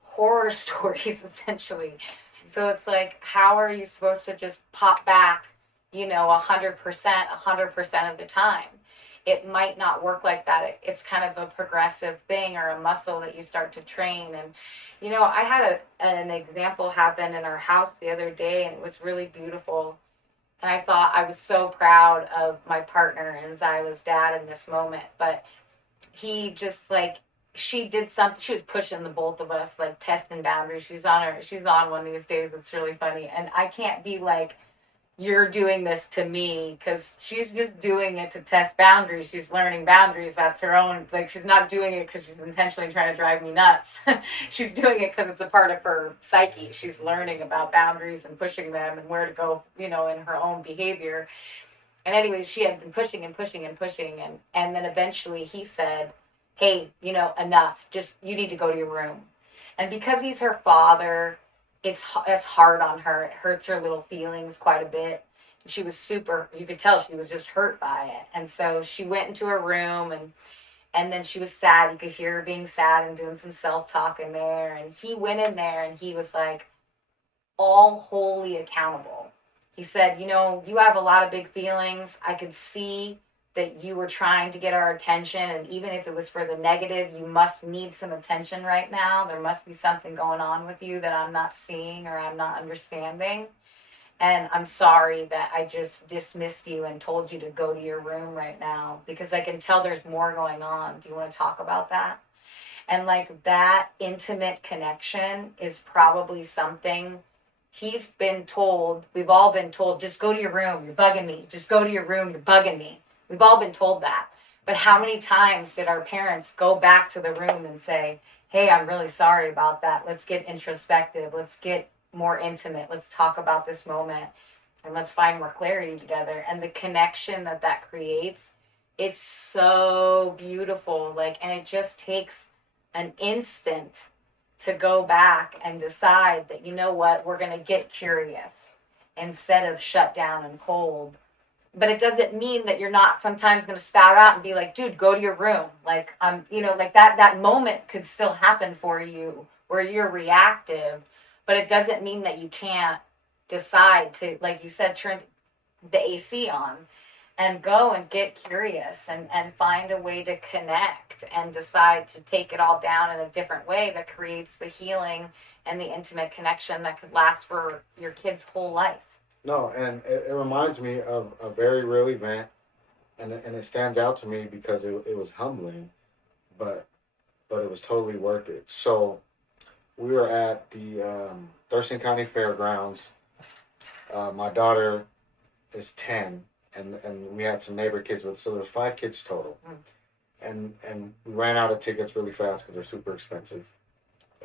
horror stories, essentially. So it's like, how are you supposed to just pop back, 100% of the time? It might not work like that. It's kind of a progressive thing, or a muscle that you start to train. And, I had an example happen in our house the other day, and it was really beautiful. And I thought I was so proud of my partner and Zyla's dad in this moment. But he just, like, she did something. She was pushing the both of us, like testing boundaries. She's on one of these days. It's really funny. And I can't be like, you're doing this to me, because she's just doing it to test boundaries. She's learning boundaries. That's her own, like, she's not doing it because she's intentionally trying to drive me nuts. She's doing it because it's a part of her psyche. She's learning about boundaries and pushing them and where to go, in her own behavior. And anyways, she had been pushing and pushing and pushing, and then eventually he said, hey, enough, just, you need to go to your room. And because he's her father, it's hard on her. It hurts her little feelings quite a bit. And she was super, you could tell she was just hurt by it. And so she went into her room, and then she was sad. You could hear her being sad and doing some self-talk in there. And he went in there and he was like, all wholly accountable. He said, you have a lot of big feelings. I could see that you were trying to get our attention, and even if it was for the negative, you must need some attention right now. There must be something going on with you that I'm not seeing or I'm not understanding. And I'm sorry that I just dismissed you and told you to go to your room right now, because I can tell there's more going on. Do you want to talk about that? And like, that intimate connection is probably something he's been told. We've all been told, just go to your room, you're bugging me. Just go to your room, you're bugging me. We've all been told that. But how many times did our parents go back to the room and say, hey, I'm really sorry about that. Let's get introspective. Let's get more intimate. Let's talk about this moment, and let's find more clarity together. And the connection that creates, it's so beautiful. Like, and it just takes an instant to go back and decide that, we're going to get curious instead of shut down and cold. But it doesn't mean that you're not sometimes going to spout out and be like, dude, go to your room. Like, like that moment could still happen for you where you're reactive, but it doesn't mean that you can't decide to, like you said, turn the AC on and go and get curious and find a way to connect and decide to take it all down in a different way that creates the healing and the intimate connection that could last for your kid's whole life. No, and it reminds me of a very real event, and it stands out to me because it was humbling, but it was totally worth it. So we were at the Thurston County Fairgrounds. My daughter is 10, and we had some neighbor kids with, so there was 5 kids total. and we ran out of tickets really fast because they're super expensive.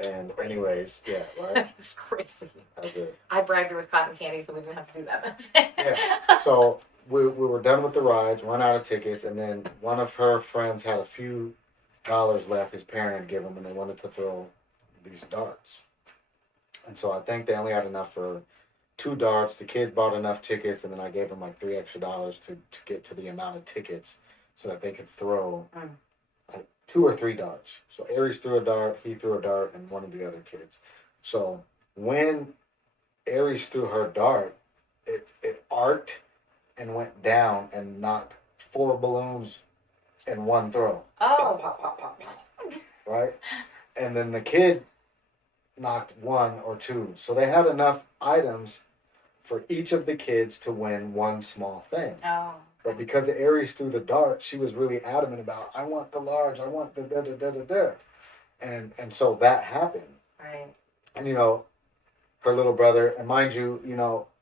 And Crazy. anyways, yeah, right. It's crazy. As a, I bribed her with cotton candy, so we didn't have to do that. yeah. So we were done with the rides, run out of tickets, and then one of her friends had a few dollars left. His parent had given him, and they wanted to throw these darts. And so I think they only had enough for 2 darts. The kid bought enough tickets, and then I gave him like $3 extra to get to the amount of tickets so that they could throw 2 or 3 darts. So Aries threw a dart, he threw a dart, and one of the other kids. So when Aries threw her dart, it arced and went down and knocked 4 balloons in one throw. Oh. Pop, pop, pop, pop, pop. Right? And then the kid knocked 1 or 2. So they had enough items for each of the kids to win one small thing. Oh. But because Aries threw the dart, she was really adamant about, I want the large, I want the da da da da da. And so that happened. Right. And her little brother, and mind you,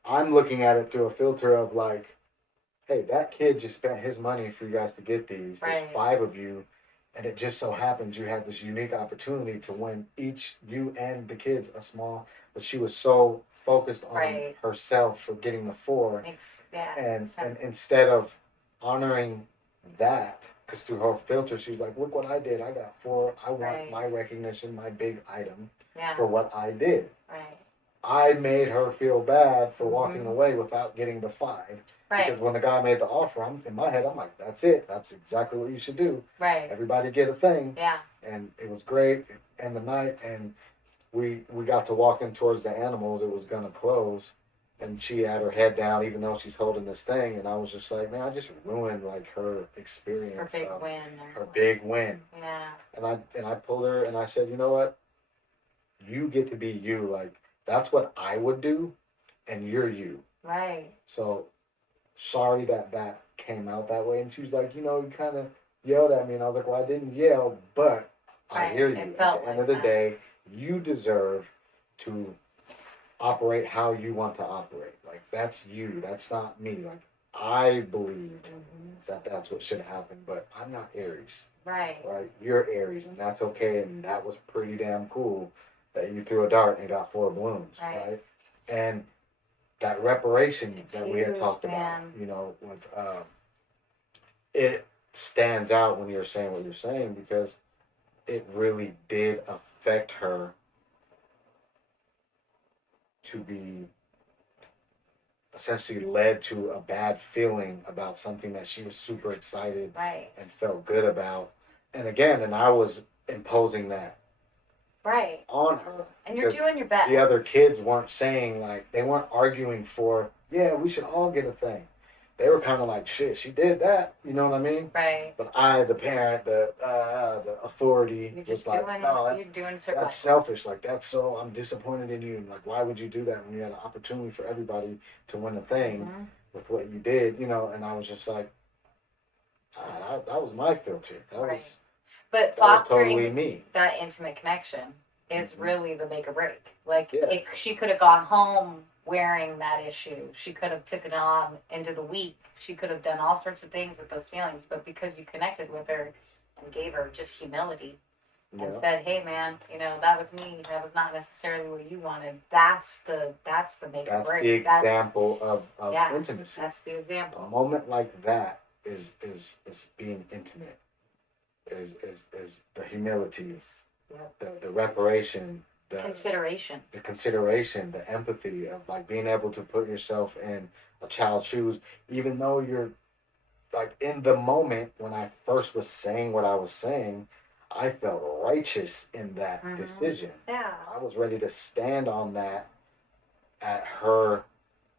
I'm looking at it through a filter of like, hey, that kid just spent his money for you guys to get these. There's 5 of you, and it just so happens you had this unique opportunity to win each, you and the kids, a small, but she was so focused on herself for getting the 4. And instead of honoring that, because through her filter, she was like, look what I did. I got 4. I want my recognition, my big item for what I did. Right. I made her feel bad for walking away without getting the 5. Right. Because when the guy made the offer, in my head, I'm like, that's it. That's exactly what you should do. Right. Everybody get a thing. Yeah. And it was great. And the night, and we got to walking towards the animals. It was going to close. And she had her head down, even though she's holding this thing. And I was just like, man, I just ruined like her experience. Her big win. Yeah. And I pulled her and I said, you know what? You get to be you. Like, that's what I would do. And you're you. Right. So sorry that came out that way. And she was like, you kind of yelled at me. And I was like, well, I didn't yell, but I hear you. At the end of the day, you deserve to operate how you want to operate. Like, that's you. That's not me. Like, I believed that that's what should happen, but I'm not Aries. Right. Right? You're Aries, and that's okay. And that was pretty damn cool that you threw a dart and got 4 balloons. Right? And that reparation that we had talked about, with it stands out when you're saying what you're saying, because it really did affect her to be essentially led to a bad feeling about something that she was super excited and felt good about. And again, I was imposing that on her. And you're doing your best. The other kids weren't saying, like, they weren't arguing for, yeah, we should all get a thing. They were kind of like, shit, she did that. You know what I mean? Right. But I, the parent, the authority, was like, no, that's selfish. Like, I'm disappointed in you. Like, why would you do that when you had an opportunity for everybody to win a thing with what you did? And I was just like, that was my filter. But fostering totally me. That intimate connection is really the make or break. Like, she could have gone home wearing that issue. She could have taken it on into the week. She could have done all sorts of things with those feelings. But because you connected with her and gave her just humility and said, hey, man, that was me. That was not necessarily what you wanted. That's the make or break. That's the example of intimacy. That's the example. A moment like that is being intimate. Is the humility, the reparation, the consideration, the empathy of like being able to put yourself in a child's shoes, even though you're like in the moment when I first was saying what I was saying, I felt righteous in that decision. Yeah. I was ready to stand on that at her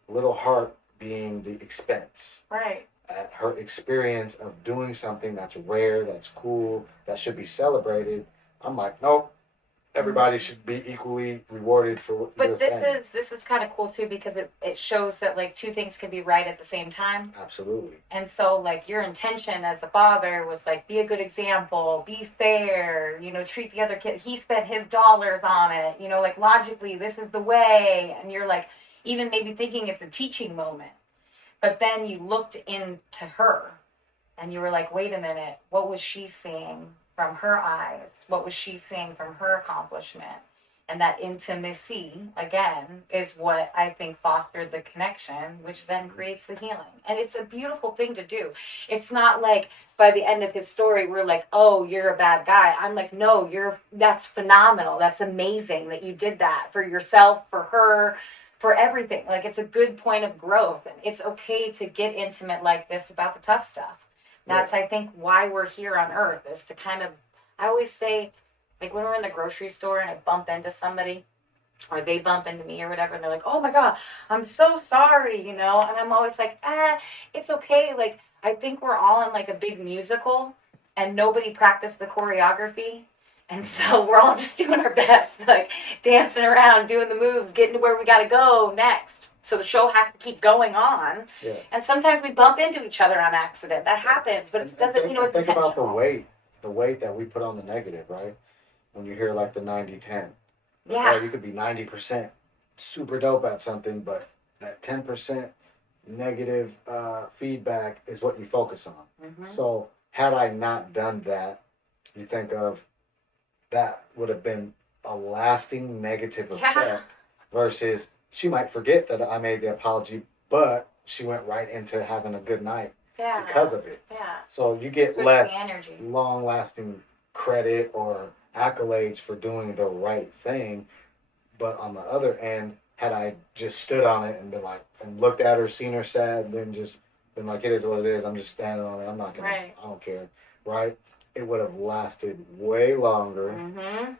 little heart being the expense. Right. At her experience of doing something that's rare, that's cool, that should be celebrated. I'm like, nope. Everybody should be equally rewarded for what But this is kind of cool too, because it shows that like 2 things can be right at the same time. Absolutely. And so like your intention as a father was like, be a good example, be fair, treat the other kid. He spent his dollars on it, like logically this is the way. And you're like even maybe thinking it's a teaching moment. But then you looked into her And you were like, wait a minute, what was she seeing from her eyes? What was she seeing from her accomplishment? And that intimacy, again, is what I think fostered the connection, which then creates the healing. And it's a beautiful thing to do. It's not like by the end of his story, we're like, oh, you're a bad guy. I'm like, no, that's phenomenal. That's amazing that you did that for yourself, for her, for everything. Like, it's a good point of growth. And it's okay to get intimate like this about the tough stuff. That's, I think, why we're here on earth, is to kind of, I always say, like when we're in the grocery store and I bump into somebody, or they bump into me or whatever, and they're like, oh my God, I'm so sorry, And I'm always like, it's okay. Like, I think we're all in like a big musical and nobody practiced the choreography. And so we're all just doing our best, like dancing around, doing the moves, getting to where we got to go next. So the show has to keep going on. Yeah. And sometimes we bump into each other on accident. That happens, but it doesn't, it's think intentional. about the weight that we put on the negative, right? When you hear like the 90-10. Yeah. You could be 90% super dope at something, but that 10% negative feedback is what you focus on. Mm-hmm. So had I not done that, you think of that would have been a lasting negative effect versus she might forget that I made the apology, but she went right into having a good night because of it. Yeah. So you get less long-lasting credit or accolades for doing the right thing. But on the other end, had I just stood on it and been like, and looked at her, seen her sad, then just been like, it is what it is. I'm just standing on it. I'm not gonna. Right. I don't care. Right? It would have lasted way longer. Mm-hmm.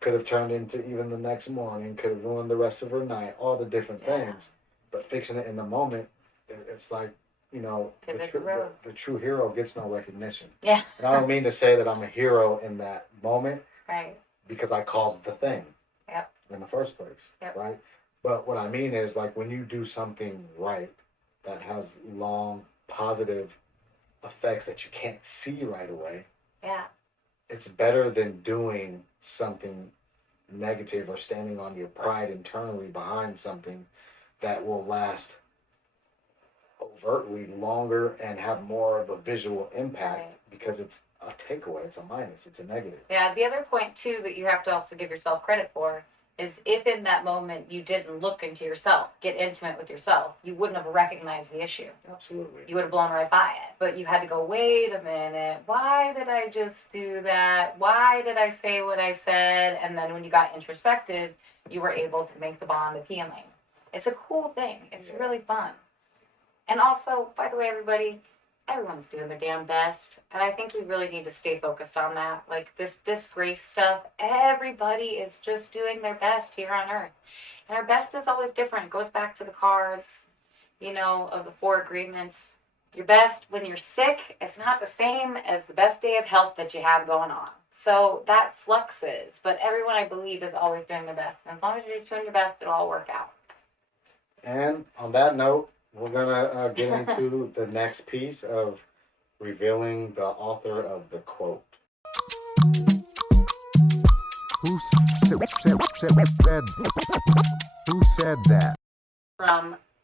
Could have turned into even the next morning. Could have ruined the rest of her night. All the different things. But fixing it in the moment, it's like, the true hero gets no recognition. Yeah. And I don't mean to say that I'm a hero in that moment. Right. Because I caused the thing. Yep. In the first place. Yep. Right. But what I mean is, like, when you do something right that has long positive effects that you can't see right away. Yeah. It's better than doing something negative or standing on your pride internally behind something that will last overtly longer and have more of a visual impact because it's a takeaway, it's a minus, it's a negative. Yeah, the other point too that you have to also give yourself credit for is if in that moment you didn't look into yourself, get intimate with yourself, you wouldn't have recognized the issue. Absolutely. You would have blown right by it. But you had to go, wait a minute, why did I just do that? Why did I say what I said? And then when you got introspected, you were able to make the bond of healing. It's a cool thing. It's really fun. And also, by the way, everybody, everyone's doing their damn best. And I think we really need to stay focused on that. Like this grace stuff, everybody is just doing their best here on earth. And our best is always different. It goes back to the cards, of the 4 agreements. Your best when you're sick is not the same as the best day of health that you have going on. So that fluxes. But everyone, I believe, is always doing their best. And as long as you're doing your best, it'll all work out. And on that note, we're going to get into the next piece of revealing the author of the quote. Who said that?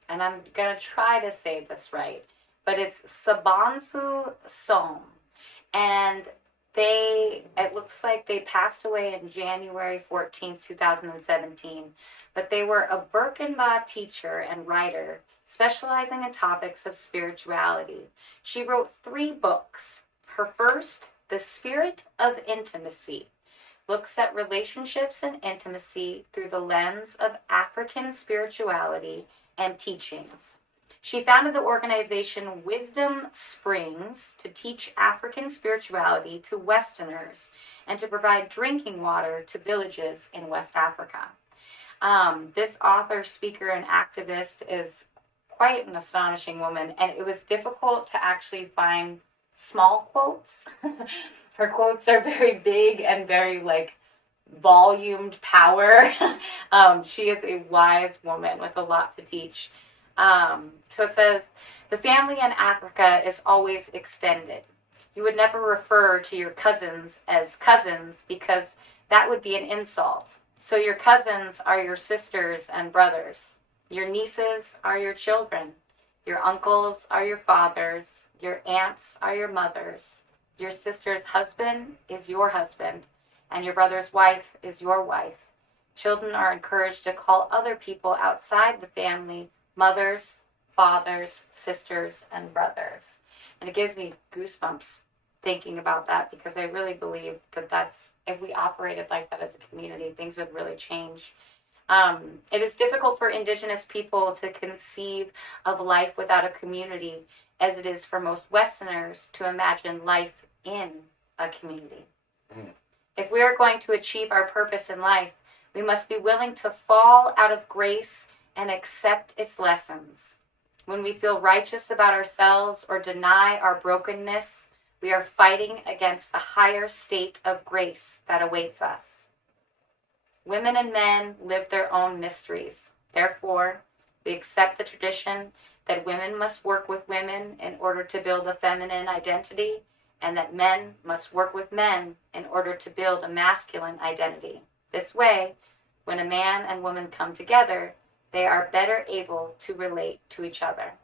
And I'm going to try to say this right, but it's Sabanfu Som. And it looks like they passed away in January 14th, 2017. But they were a Birkenbah teacher and writer specializing in topics of spirituality. She wrote 3 books. Her first, The Spirit of Intimacy, looks at relationships and intimacy through the lens of African spirituality and teachings. She founded the organization Wisdom Springs to teach African spirituality to Westerners and to provide drinking water to villages in West Africa. This author, speaker, and activist is quite an astonishing woman, and it was difficult to actually find small quotes. Her quotes are very big and very, volumed power. She is a wise woman with a lot to teach. So it says, the family in Africa is always extended. You would never refer to your cousins as cousins because that would be an insult. So your cousins are your sisters and brothers. Your nieces are your children. Your uncles are your fathers. Your aunts are your mothers. Your sister's husband is your husband, and your brother's wife is your wife. Children are encouraged to call other people outside the family mothers, fathers, sisters, and brothers. And it gives me goosebumps thinking about that, because I really believe that that's, if we operated like that as a community, things would really change. It is difficult for Indigenous people to conceive of life without a community, as it is for most Westerners to imagine life in a community. Mm. If we are going to achieve our purpose in life, we must be willing to fall out of grace and accept its lessons. When we feel righteous about ourselves or deny our brokenness, we are fighting against the higher state of grace that awaits us. Women and men live their own mysteries. Therefore, we accept the tradition that women must work with women in order to build a feminine identity, and that men must work with men in order to build a masculine identity. This way, when a man and woman come together, they are better able to relate to each other.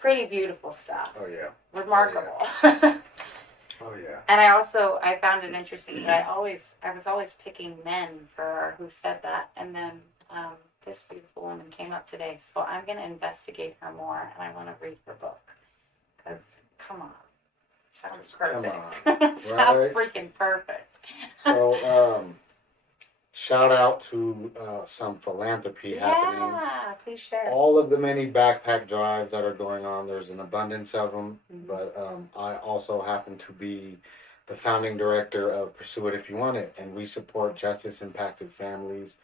Pretty beautiful stuff. Oh, yeah. Remarkable. Oh, yeah. And I found it interesting that I was always picking men for who said that, and then this beautiful woman came up today, so I'm going to investigate her more, and I want to read her book, because come on, sounds perfect. Come on. Sounds Right? freaking perfect. So, shout out to some philanthropy happening. Yeah, please share. All of the many backpack drives that are going on, there's an abundance of them, but I also happen to be the founding director of Pursue It If You Want It, and we support justice-impacted families,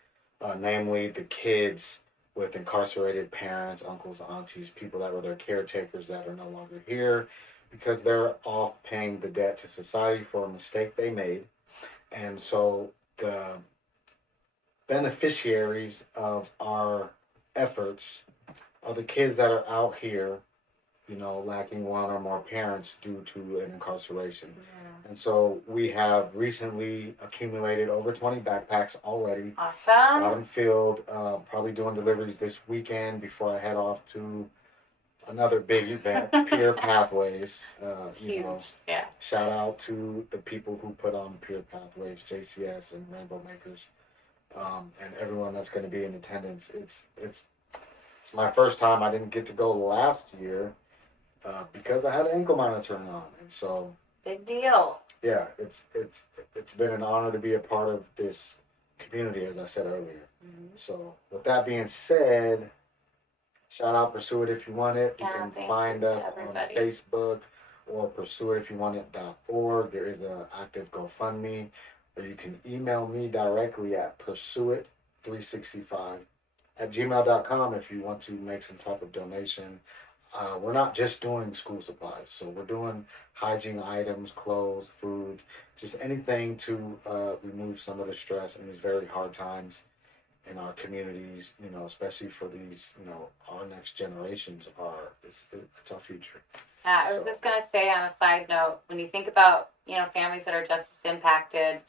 namely the kids with incarcerated parents, uncles, aunties, people that were their caretakers that are no longer here because they're off paying the debt to society for a mistake they made. And so the beneficiaries of our efforts are the kids that are out here, lacking one or more parents due to an incarceration. Yeah. And so we have recently accumulated over 20 backpacks already. Awesome. Got them filled, probably doing deliveries this weekend before I head off to another big event, Peer Pathways. Huge. Yeah. Shout out to the people who put on Peer Pathways, JCS and Rainbow Makers. And everyone that's going to be in attendance. It's my first time. I didn't get to go last year because I had an ankle monitoring on, and so big deal. Yeah, it's been an honor to be a part of this community, as I said earlier. Mm-hmm. So with that being said, shout out Pursue It If You Want It. You can find us on Facebook or pursueitifyouwantit.org. There is an active GoFundMe. Or you can email me directly at pursueit365@gmail.com if you want to make some type of donation. We're not just doing school supplies, so we're doing hygiene items, clothes, food, just anything to remove some of the stress in these very hard times in our communities, especially for these, our next generations it's our future. I was just going to say on a side note, when you think about, families that are justice impacted,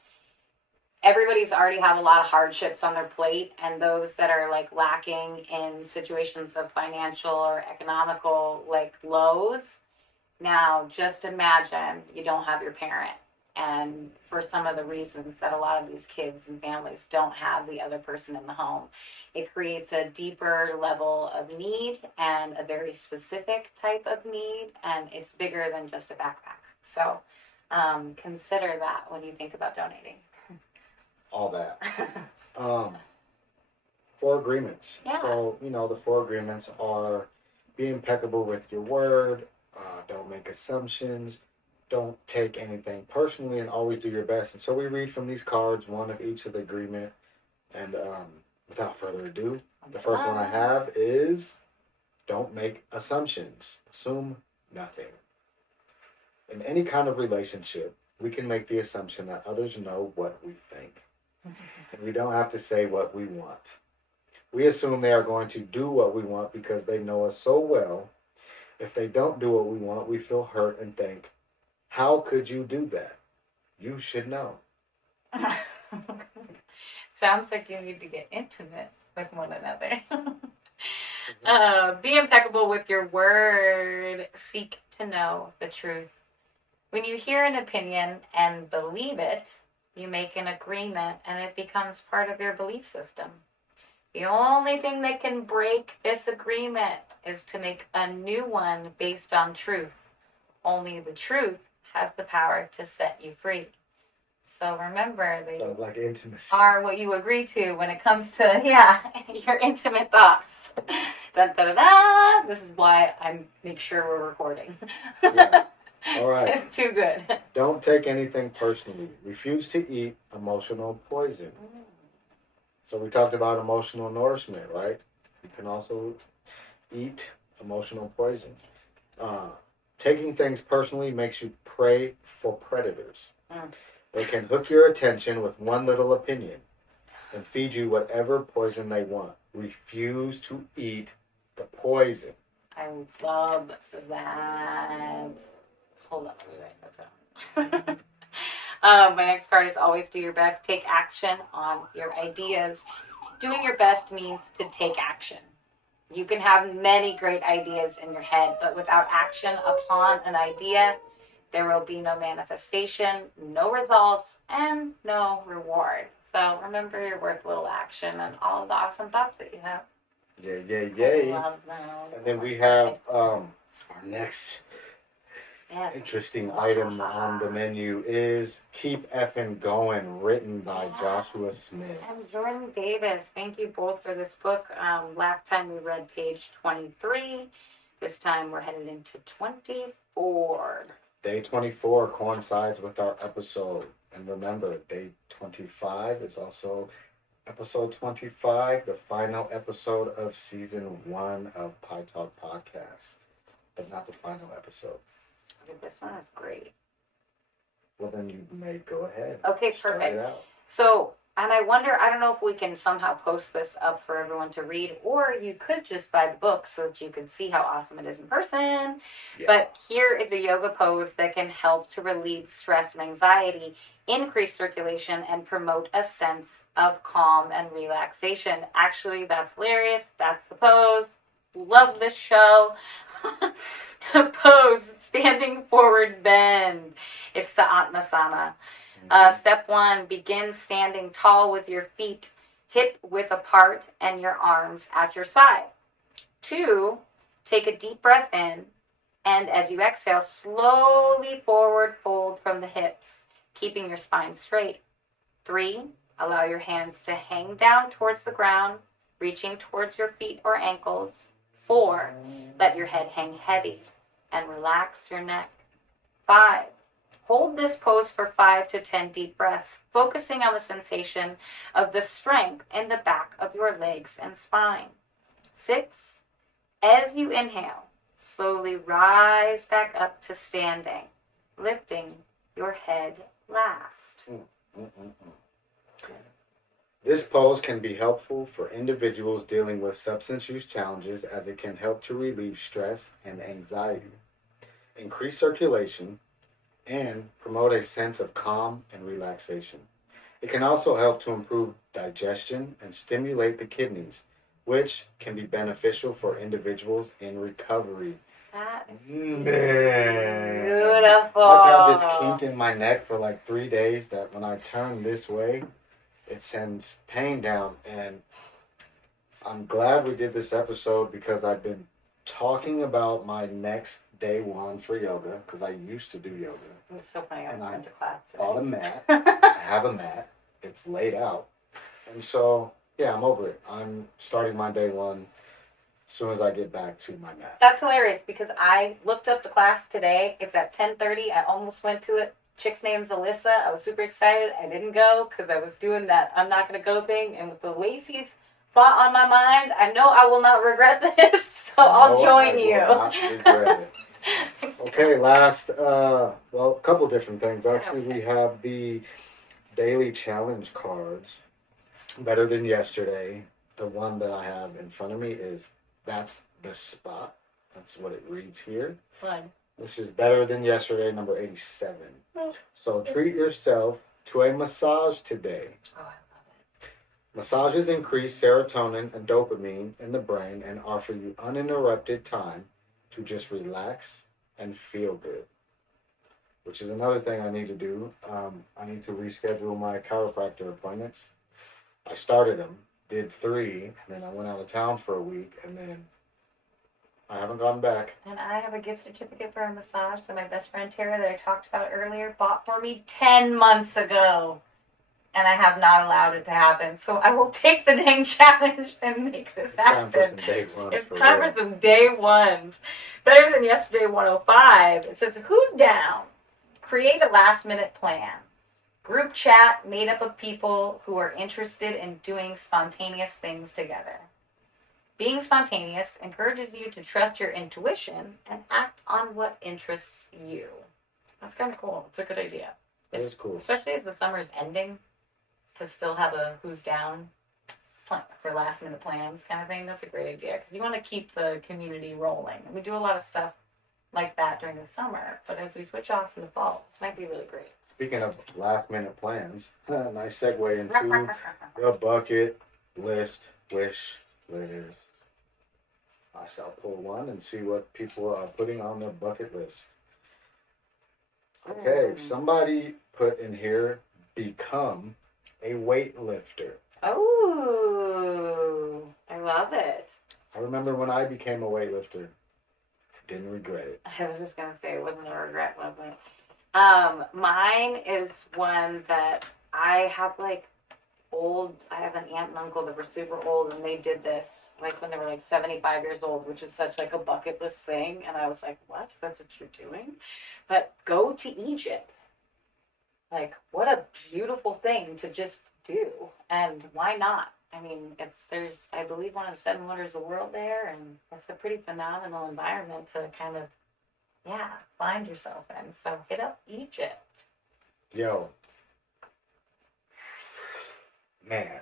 everybody's already have a lot of hardships on their plate, and those that are lacking in situations of financial or economical lows. Now, just imagine you don't have your parent, and for some of the reasons that a lot of these kids and families don't have the other person in the home, it creates a deeper level of need and a very specific type of need, and it's bigger than just a backpack. So consider that when you think about donating. All that. 4 agreements. Yeah. So, the 4 agreements are be impeccable with your word, don't make assumptions, don't take anything personally, and always do your best. And so we read from these cards, one of each of the agreement. And without further ado, the first one I have is don't make assumptions. Assume nothing. In any kind of relationship, we can make the assumption that others know what we think. And we don't have to say what we want. We assume they are going to do what we want because they know us so well. If they don't do what we want, we feel hurt and think, how could you do that? You should know. Sounds like you need to get intimate with one another. Be impeccable with your word. Seek to know the truth. When you hear an opinion and believe it, you make an agreement and it becomes part of your belief system. The only thing that can break this agreement is to make a new one based on truth. Only the truth has the power to set you free. So remember, they Sounds like intimacy. are what you agree to when it comes to, your intimate thoughts. Dun, da, da, da. This is why I make sure we're recording. Yeah. All right. It's too good. Don't take anything personally. Refuse to eat emotional poison. So we talked about emotional nourishment, right? You can also eat emotional poison. Taking things personally makes you prey for predators. They can hook your attention with one little opinion and feed you whatever poison they want. Refuse to eat the poison. I love that. Hold on, let me write that down. My next card is always do your best. Take action on your ideas. Doing your best means to take action. You can have many great ideas in your head, but without action upon an idea, there will be no manifestation, no results, and no reward. So remember, you're worth a little action and all of the awesome thoughts that you have. Yay. I love those. And then we have our next interesting item on the menu is Keep Effin' Going, written by Joshua Smith. And Jordan Davis. Thank you both for this book. Last time we read page 23. This time we're headed into 24. Day 24 coincides with our episode. And remember, day 25 is also episode 25, the final episode of season 1 of Pie Talk Podcast. But not the final episode. This one is great. Well, then you may go ahead. Okay, Start perfect. it out. So, and I wonder, I don't know if we can somehow post this up for everyone to read, or you could just buy the book so that you can see how awesome it is in person. Yeah. But here is a yoga pose that can help to relieve stress and anxiety, increase circulation, and promote a sense of calm and relaxation. Actually, that's hilarious. That's the pose. Love this show. Pose, standing forward bend. It's the Atmasana. Step 1, begin standing tall with your feet hip width apart and your arms at your side. 2, take a deep breath in, and as you exhale, slowly forward fold from the hips, keeping your spine straight. 3, allow your hands to hang down towards the ground, reaching towards your feet or ankles. 4, let your head hang heavy and relax your neck. 5, hold this pose for 5 to 10 deep breaths, focusing on the sensation of the strength in the back of your legs and spine. 6, as you inhale, slowly rise back up to standing, lifting your head last. This pose can be helpful for individuals dealing with substance use challenges as it can help to relieve stress and anxiety, increase circulation, and promote a sense of calm and relaxation. It can also help to improve digestion and stimulate the kidneys, which can be beneficial for individuals in recovery. That is Man. beautiful. I've had this kink in my neck for like 3 days that when I turn this way, it sends pain down. And I'm glad we did this episode because I've been talking about my next day 1 for yoga because I used to do yoga. It's so funny. I And went to class today. Bought a mat. I have a mat. It's laid out. And so, yeah, I'm over it. I'm starting my day 1 as soon as I get back to my mat. That's hilarious because I looked up the class today. It's at 10:30. I almost went to it. Chick's name's Alyssa. I was super excited. I didn't go because I was doing that I'm not going to go thing. And with the Lacey's thought on my mind, I know I will not regret this. So I'll join you. Not regret it. Okay, last, a couple different things. Actually, we have the daily challenge cards. Better than yesterday. The one that I have in front of me is That's the Spot. That's what it reads here. Fun. This is better than yesterday, number 87. So treat yourself to a massage today. Oh, I love it. Massages increase serotonin and dopamine in the brain and offer you uninterrupted time to just relax and feel good, which is another thing I need to do. I need to reschedule my chiropractor appointments. I started them, did 3, and then I went out of town for a week, and then I haven't gone back. And I have a gift certificate for a massage that my best friend Tara, that I talked about earlier, bought for me 10 months ago. And I have not allowed it to happen. So I will take the dang challenge and make this happen. Time for some day ones. It's time for some day ones. Better than yesterday 105. It says, who's down? Create a last minute plan. Group chat made up of people who are interested in doing spontaneous things together. Being spontaneous encourages you to trust your intuition and act on what interests you. That's kind of cool. It's a good idea. It is cool. Especially as the summer is ending, to still have a who's down for last minute plans kind of thing. That's a great idea, because you want to keep the community rolling. And we do a lot of stuff like that during the summer, but as we switch off in the fall, this might be really great. Speaking of last minute plans, nice segue into the bucket list wish list. I shall pull one and see what people are putting on their bucket list. Okay, somebody put in here, become a weightlifter. Oh, I love it. I remember when I became a weightlifter. I didn't regret it. I was just going to say, it wasn't a regret, was it? Mine is one that I have I have an aunt and uncle that were super old, and they did this when they were 75 years old, which is such a bucket list thing. And I was like, what? That's what you're doing? But go to Egypt. What a beautiful thing to just do. And why not? I mean, there's, I believe, one of the 7 wonders of the world there, and it's a pretty phenomenal environment to kind of, find yourself in. So hit up Egypt. Yo. Man.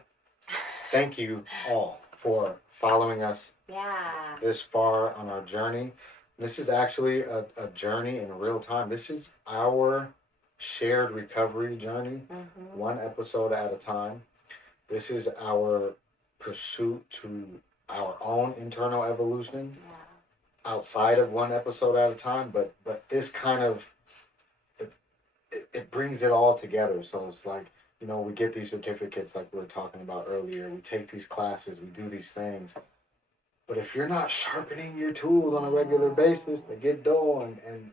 Thank you all for following us this far on our journey. This is actually a journey in real time. This is our shared recovery journey, one episode at a time. This is our pursuit to our own internal evolution outside of one episode at a time, but this kind of it brings it all together. So it's we get these certificates like we were talking about earlier. We take these classes, we do these things. But if you're not sharpening your tools on a regular basis, they get dull. And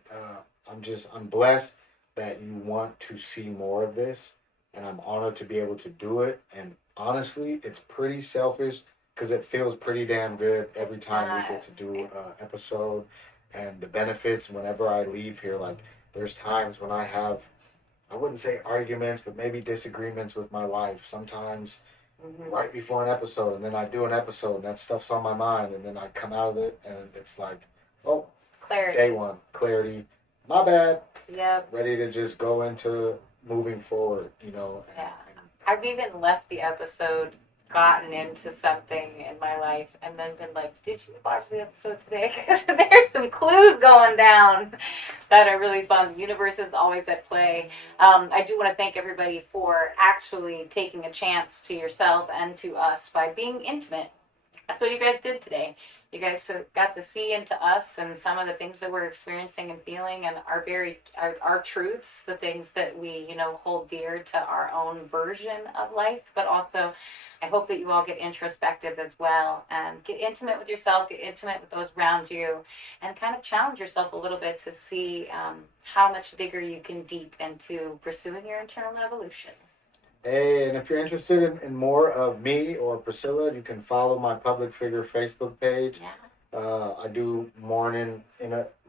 I'm blessed that you want to see more of this. And I'm honored to be able to do it. And honestly, it's pretty selfish because it feels pretty damn good every time we get to do an episode. And the benefits, whenever I leave here, there's times when I have, I wouldn't say arguments, but maybe disagreements with my wife. Sometimes right before an episode, and then I do an episode, and that stuff's on my mind, and then I come out of it, and it's clarity. Day one, clarity. My bad. Yep. Ready to just go into moving forward, And I've even left the episode, gotten into something in my life, and then been like, did you watch the episode today? Because there's some clues going down that are really fun. The universe is always at play. I do want to thank everybody for actually taking a chance to yourself and to us by being intimate. That's what you guys did today. You guys got to see into us and some of the things that we're experiencing and feeling, and our truths, the things that we, hold dear to our own version of life. But also, I hope that you all get introspective as well and get intimate with yourself, get intimate with those around you, and kind of challenge yourself a little bit to see how much digger you can deep into pursuing your internal evolution. Hey, and if you're interested in more of me or Priscilla, you can follow my public figure Facebook page. Yeah. I do morning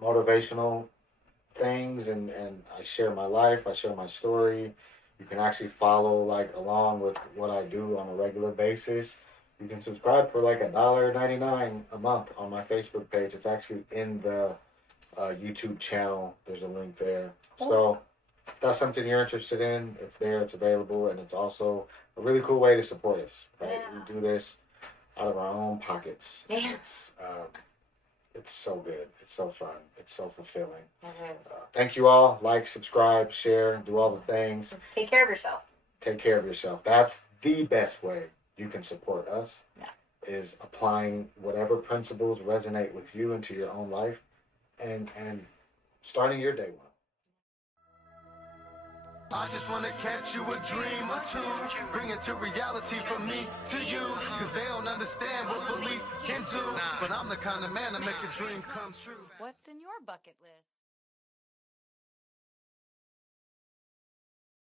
motivational things, and I share my life, I share my story. You can actually follow along with what I do on a regular basis. You can subscribe for $1.99 a month on my Facebook page. It's actually in the YouTube channel. There's a link there. Cool. So if that's something you're interested in, it's there, it's available, and it's also a really cool way to support us. Right? Yeah. We do this out of our own pockets. Yeah. It's so good. It's so fun. It's so fulfilling. It is. Thank you all. Like, subscribe, share, do all the things. Take care of yourself. Take care of yourself. That's the best way you can support us Yeah. is applying whatever principles resonate with you into your own life and starting your day well. I just wanna catch you a dream or two, bring it to reality from me to you, cause they don't understand what belief can do, but I'm the kind of man to make a dream come true. What's in your bucket list?